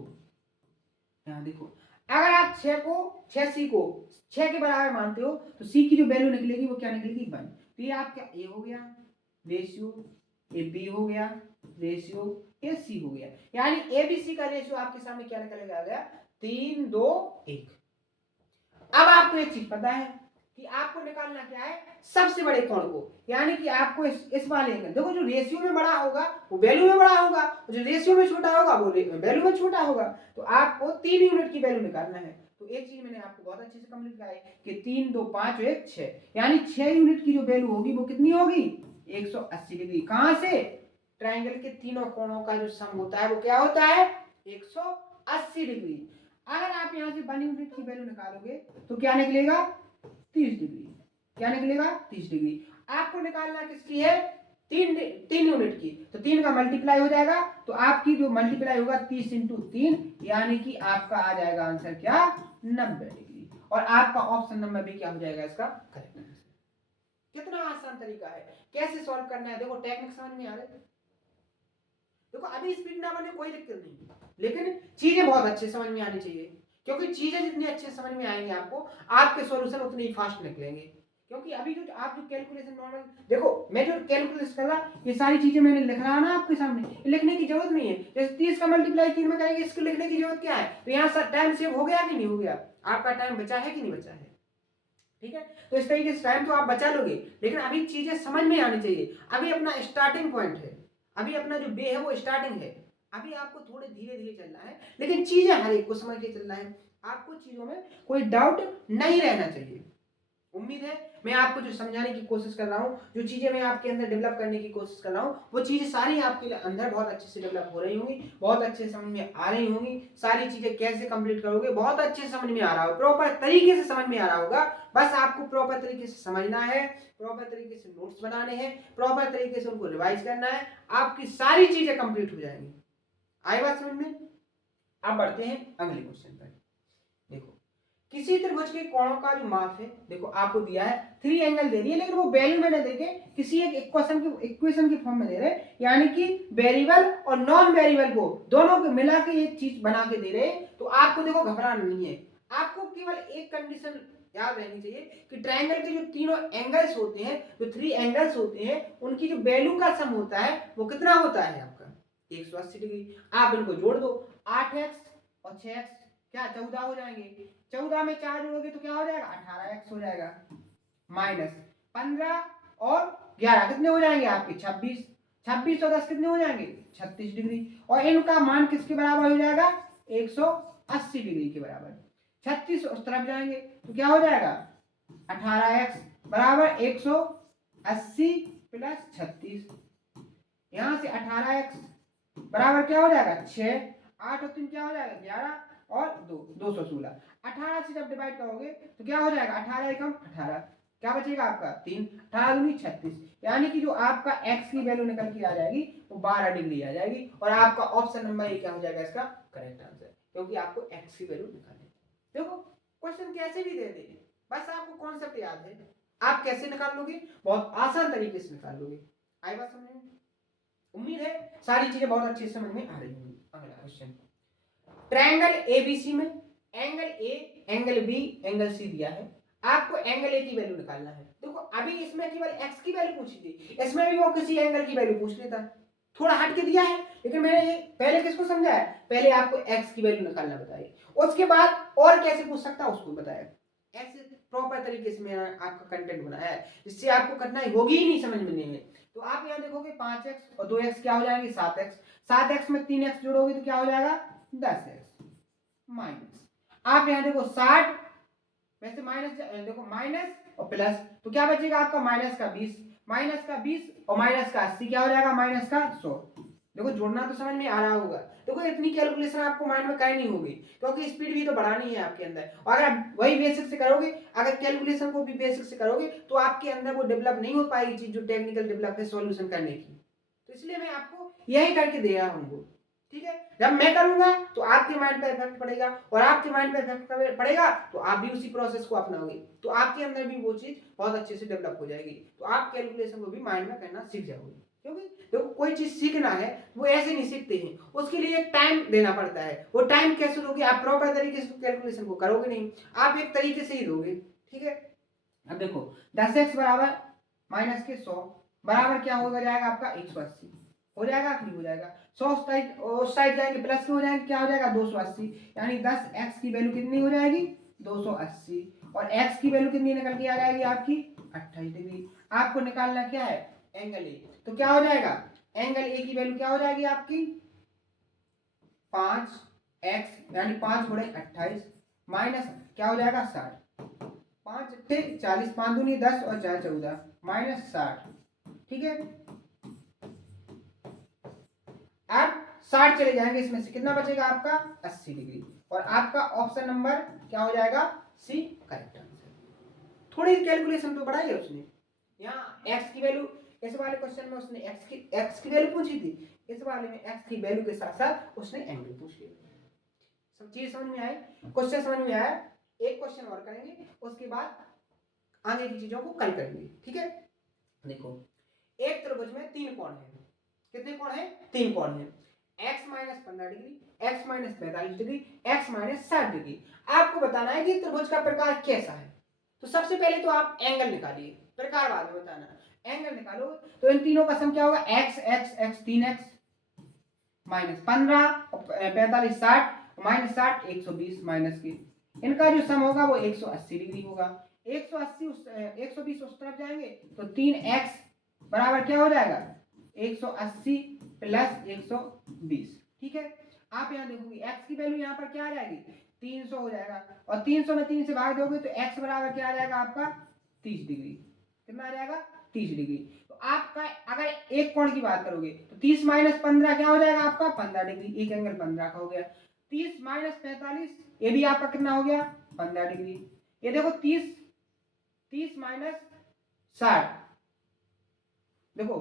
यहाँ देखो, अगर आप 6c को 6 के बराबर मानते हो तो c की जो वैल्यू निकलेगी वो क्या निकलेगी 1। तो ये आपका a हो गया रेशियो, ये b हो गया रेशियो, ये c हो गया। यानी a b c का रेशियो आपके सामने क्या निकलेगा आ गया 3 2 1। अब आपको एक चीज पता है कि आपको निकालना क्या है सबसे बड़े कोण को, यानी कि आपको इस वाले एंगल, देखो जो रेशियो में बड़ा होगा वो वैल्यू में बड़ा होगा, जो रेशियो में छोटा होगा वो वैल्यू में छोटा होगा। तो आपको 3 यूनिट की वैल्यू निकालना है। तो एक चीज मैंने आपको बहुत अच्छे से कंप्लीट किया है कि 3 2 5 1 6, यानी 6 यूनिट की जो वैल्यू होगी वो कितनी होगी 180 डिग्री। कहां से? ट्रायंगल के तीनों कोणों का जो सम होता है वो क्या होता है 180 डिग्री। अगर आप यहां से 1 यूनिट की वैल्यू निकालोगे तो क्या निकलेगा 30 डिग्री। क्या निकलेगा 30 डिग्री। आपको निकालना किसकी है 3 यूनिट की, तो 3 का मल्टीप्लाई हो जाएगा, तो आपकी जो मल्टीप्लाई होगा 30 इंटू 3, यानी कि आपका आ जाएगा आंसर क्या 90 डिग्री। और आपका ऑप्शन नंबर भी क्या हो जाएगा इसका करेक्ट आंसर। कितना आसान तरीका है, कैसे सॉल्व करना है, देखो टेक्निक समझ में आ रहा है। देखो अभी स्पीड ना बने कोई दिक्कत नहीं, लेकिन चीजें बहुत अच्छे समझ में आनी चाहिए, क्योंकि चीजें जितनी अच्छे समझ में आएंगे आपको, आपके सॉल्यूशन उतने ही फास्ट निकलेंगे। क्योंकि अभी जो आप जो कैलकुलेशन नॉर्मल देखो, मैं जो कैलकुलेशन कर रहा ये सारी चीजें मैंने लिख रहा ना आपके सामने, लिखने की जरूरत नहीं है। जैसे 30 का मल्टीप्लाई 3 में करेंगे, इसको लिखने की जरूरत क्या है। तो यहाँ टाइम सेव हो गया कि नहीं हो गया, आपका टाइम बचा है कि नहीं बचा है। ठीक है, तो इस तरीके से टाइम तो आप बचा लोगे, लेकिन अभी चीजें समझ में आनी चाहिए। अभी अपना स्टार्टिंग पॉइंट है, अभी अपना जो बे है वो स्टार्टिंग है, अभी आपको थोड़े धीरे धीरे चलना है, लेकिन चीजें हर एक को समझ के चलना है। आपको चीजों में कोई डाउट नहीं रहना चाहिए। उम्मीद है मैं आपको जो समझाने की कोशिश कर रहा हूँ, जो चीजें मैं आपके अंदर डेवलप करने की कोशिश कर रहा हूँ, वो चीजें सारी आपके अंदर बहुत अच्छे से डेवलप हो रही होंगी, बहुत अच्छे समझ में आ रही होंगी। सारी चीजें कैसे कंप्लीट करोगे बहुत अच्छे समझ में आ रहा होगा, प्रॉपर तरीके से समझ में आ रहा होगा। बस आपको प्रॉपर तरीके से समझना है, प्रॉपर तरीके से नोट्स बनाने हैं, प्रॉपर तरीके से उनको रिवाइज करना है, आपकी सारी चीजें कंप्लीट हो जाएंगी। आई बात समझ में? अब बढ़ते हैं अगले क्वेश्चन पर। देखो किसी त्रिभुज के कोणों का जो माप है, देखो आपको दिया है 3 एंगल दे दिए, लेकिन वो वैल्यू में न देके किसी एक इक्वेशन के फॉर्म में दे रहे, यानी कि वेरिएबल और नॉन वेरिएबल को दोनों को मिला के एक चीज बना के दे रहे। तो आपको देखो घबराना नहीं है, आपको केवल एक कंडीशन याद रहनी चाहिए कि ट्रायंगल के जो तीनों एंगल्स होते हैं, जो 3 एंगल्स होते हैं, उनकी जो वैल्यू का सम होता है वो कितना होता है आपका 180 डिग्री। आप इनको जोड़ दो, 8x और 6x क्या 14 हो जाएंगे, 14 में 4 जोड़ोगे तो क्या हो जाएगा 18x हो जाएगा, माइनस 15 और 11 कितने हो जाएंगे आपके 26, 26 और 10 कितने हो जाएंगे 36 डिग्री। और इनका मान किसके बराबर हो जाएगा 180 डिग्री के बराबर। 36 उस तरफ जाएंगे तो क्या हो जाएगा 18x बराबर 180 प्लस 36, यहां से 18x बराबर क्या हो जाएगा 6, 8 और 3 क्या हो जाएगा 11 और 2 216। 18 से जब डिवाइड करोगे तो क्या हो जाएगा 18 एकम 18, क्या बचेगा आपका 3, 18 दूनी 36, यानी कि जो आपका x की वैल्यू निकल के आ जाएगी वो 12 डिग्री आ जाएगी। और आपका ऑप्शन नंबर ए क्या हो जाएगा इसका करेक्ट आंसर, क्योंकि आपको x की वैल्यू निकालनी है। देखो क्वेश्चन कैसे भी दे दे, बस आपको कॉन्सेप्ट याद है, आप कैसे निकाल लोगे बहुत आसान तरीके से निकाल लोगे। आई बात समझ में? उम्मीद है सारी चीजें बहुत अच्छे से समझ में आ रही होंगी। अगला क्वेश्चन, ट्रायंगल एबीसी में angle A, angle B, angle C दिया है, आपको एंगल ए की वैल्यू निकालना है। देखो अभी इसमें केवल x की वैल्यू पूछी थी, इसमें भी वो किसी एंगल की वैल्यू पूछ लेता, थोड़ा हट के दिया है, लेकिन मैंने ये पहले किसको समझाया, पहले आपको x की वैल्यू निकालना बताई, उसके बाद और कैसे पूछ सकता है उसको बताया। ऐसे प्रॉपर तरीके से मैंने आपका कंटेंट बनाया है, जिससे आपको कठिनाई होगी ही नहीं समझने में। तो आप यहाँ देखोगे 5x और 2x क्या हो जाएंगे 7x, 7x में 3x जोड़ोगे तो क्या हो जाएगा 10x, माइनस आप यहाँ देखो 60 में से माइनस देखो माइनस और प्लस, तो क्या बचेगा आपका माइनस का 20, माइनस का 20 और माइनस का 80 क्या हो जाएगा माइनस का 100। देखो जोड़ना तो समझ में आ रहा होगा, देखो इतनी कैलकुलेशन आपको माइंड में करनी होगी, क्योंकि स्पीड भी तो बढ़ानी है आपके अंदर। और अगर आप वही बेसिक से करोगे, अगर कैलकुलेशन को भी बेसिक से करोगे तो आपके अंदर वो डेवलप नहीं हो पाएगी चीज, जो टेक्निकल डेवलप है सॉल्यूशन करने की। तो इसलिए मैं आपको यही करके दे रहा हूँ। ठीक है। जब मैं करूंगा तो आपके माइंड पर इफेक्ट पड़ेगा, और आपके माइंड पर इफेक्ट पड़ेगा तो आप भी उसी प्रोसेस को अपनाओगे, तो आपके अंदर भी वो चीज बहुत अच्छे से डेवलप हो जाएगी, तो आप कैलकुलेशन को भी माइंड में करना सीख जाओगे। क्योंकि देखो कोई चीज सीखना है वो ऐसे नहीं सीखते हैं, उसके लिए एक टाइम देना पड़ता है। वो टाइम कैसे दोगे, आप प्रॉपर तरीके से कैलकुलेशन को करोगे नहीं, आप एक तरीके से ही दोगे। ठीक है। अब देखो 10x बराबर माइनस के 100 बराबर क्या हो जाएगा आपका 180 हो जाएगा कि नहीं हो जाएगा। 100 उस साइड जाएंगे प्लस में हो जाएंगे, क्या हो जाएगा 280, यानी 10x की वैल्यू कितनी हो जाएगी 280, और x की वैल्यू कितनी निकल के आ जाएगी आपकी 28 डिग्री। आपको निकालना क्या है एंगल ए, तो क्या हो जाएगा एंगल ए की वैल्यू क्या हो जाएगी आपकी 5x यानी 5 गुणे 28 माइनस क्या हो जाएगा 60, 5 थे 40, 5 दूनी 10 और 4 14 माइनस 60। ठीक है। अब 60 चले जाएंगे, इसमें से कितना बचेगा आपका 80 डिग्री, और आपका ऑप्शन नंबर क्या हो जाएगा सी करेक्ट आंसर। थोड़ी कैलकुलेशन तो बढ़ाई है उसने, यहाँ x की वैल्यू इस वाले क्वेश्चन में उसने x की वैल्यू पूछी थी, इस वाले में x की वैल्यू के साथ साथ उसने एंगल पूछ लिया। सब चीज समझ में आई, क्वेश्चन समझ में आया। एक क्वेश्चन और करेंगे, उसके बाद आगे की चीजों को कल करेंगे। ठीक है। देखो एक त्रिभुज में 3 कोण है, कितने कोण है 3 कोण है, x minus 15 degree, x minus 45 degree, x minus 60 degree. आपको बताना है कि त्रिभुज का प्रकार कैसा है। तो सबसे पहले तो आप एंगल निकालिए, प्रकार बाद में बताना। एंगल निकालो तो इन तीनों का सम क्या होगा x x x 3x minus 15 45 60 minus 60 120 minus के, इनका जो सम होगा वो 180 डिग्री होगा। 120 उस तरफ जाएंगे तो 3x बराबर क्या हो जाएगा 180 प्लस 120। ठीक है। आप यहाँ देखोगे x की वैल्यू यहाँ पर क्या आ जाएगी 300 हो जाएगा, और 300 में 3 से भाग दोगे तो x बराबर क्या आ जाएगा आपका 30 डिग्री। कितना आ जाएगा 30 डिग्री। तो आपका अगर एक कोण की बात करोगे तो 30 माइनस 15 क्या हो जाएगा आपका 15 डिग्री, एक एंगल 15 का हो गया। 30 माइनस 45 ये भी आपका कितना हो गया 15 डिग्री। ये देखो 30 माइनस 60, देखो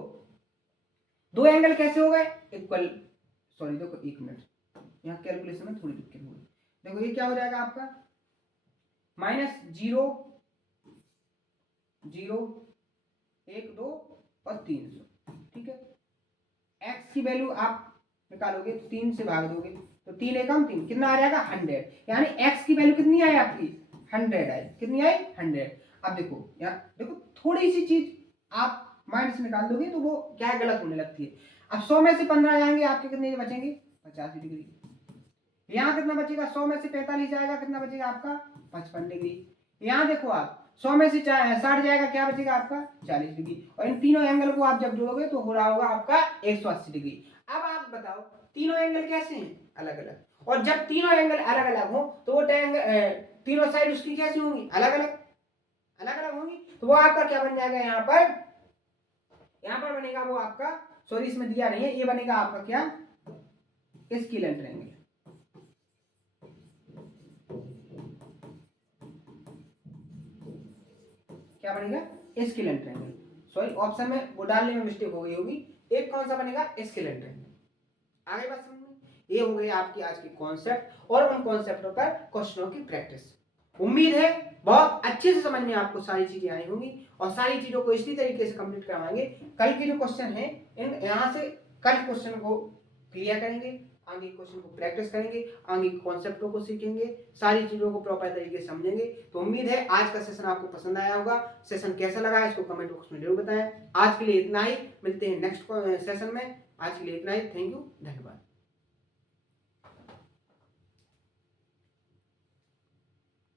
दो एंगल कैसे हो गए इक्वल, सॉरी देखो एक मिनट यहाँ कैलकुलेशन में थोड़ी दिक्कत हो गई। देखो ये क्या हो जाएगा आपका माइनस 0 0 1 2 और 300। ठीक है। x की वैल्यू आप निकालोगे तो 3 से भाग दोगे तो 3 एकम 3 कितना आ जाएगा 100, यानी x की वैल्यू कितनी आई आपकी 100 आई, कितनी आई 100। अब देखो यहाँ देखो थोड़ी सी चीज आप माइंड से निकाल दोगे तो वो क्या गलत होने लगती है। अब 100 में से 15 जाएंगे आपके कितने बचेंगे 85 डिग्री। यहाँ कितना बचेगा 100 में से 45 जाएगा कितना बचेगा आपका 55 डिग्री। यहाँ देखो आप 100 में से 60 जाएगा क्या बचेगा आपका 40 डिग्री, और इन तीनों एंगल को आप जब जोड़ोगे तो हो रहा होगा आपका 180 डिग्री। अब आप बताओ तीनों एंगल कैसे हैं अलग अलग, और जब तीनों एंगल अलग अलग हो तो वो तीनों साइड उसकी कैसी होंगी अलग अलग होंगी, तो वो आपका क्या बन जाएगा यहाँ पर बनेगा वो आपका, सॉरी इसमें दिया नहीं है, ये बनेगा आपका क्या स्केलेन ट्रायंगल। क्या बनेगा स्केलेन ट्रायंगल, सॉरी ऑप्शन में वो डालने में मिस्टेक हो गई होगी। एक कौन सा बनेगा स्केलेन ट्रायंगल। आगे बात समझ में, ये हो गई आपकी आज की कॉन्सेप्ट और उन कॉन्सेप्टों पर क्वेश्चनों की प्रैक्टिस। उम्मीद है बहुत अच्छे से समझ में आपको सारी चीजें आई होंगी, और सारी चीजों को इसी तरीके से कंप्लीट करवाएंगे। कल के जो क्वेश्चन है इन यहाँ से कल क्वेश्चन को क्लियर करेंगे, आगे क्वेश्चन को प्रैक्टिस करेंगे, आगे कॉन्सेप्टों को सीखेंगे, सारी चीजों को प्रॉपर तरीके से समझेंगे। तो उम्मीद है आज का सेशन आपको पसंद आया होगा। सेशन कैसा लगा इसको कमेंट बॉक्स में जरूर बताएं। आज के लिए इतना ही, मिलते हैं नेक्स्ट सेशन में। आज के लिए इतना ही, थैंक यू, धन्यवाद।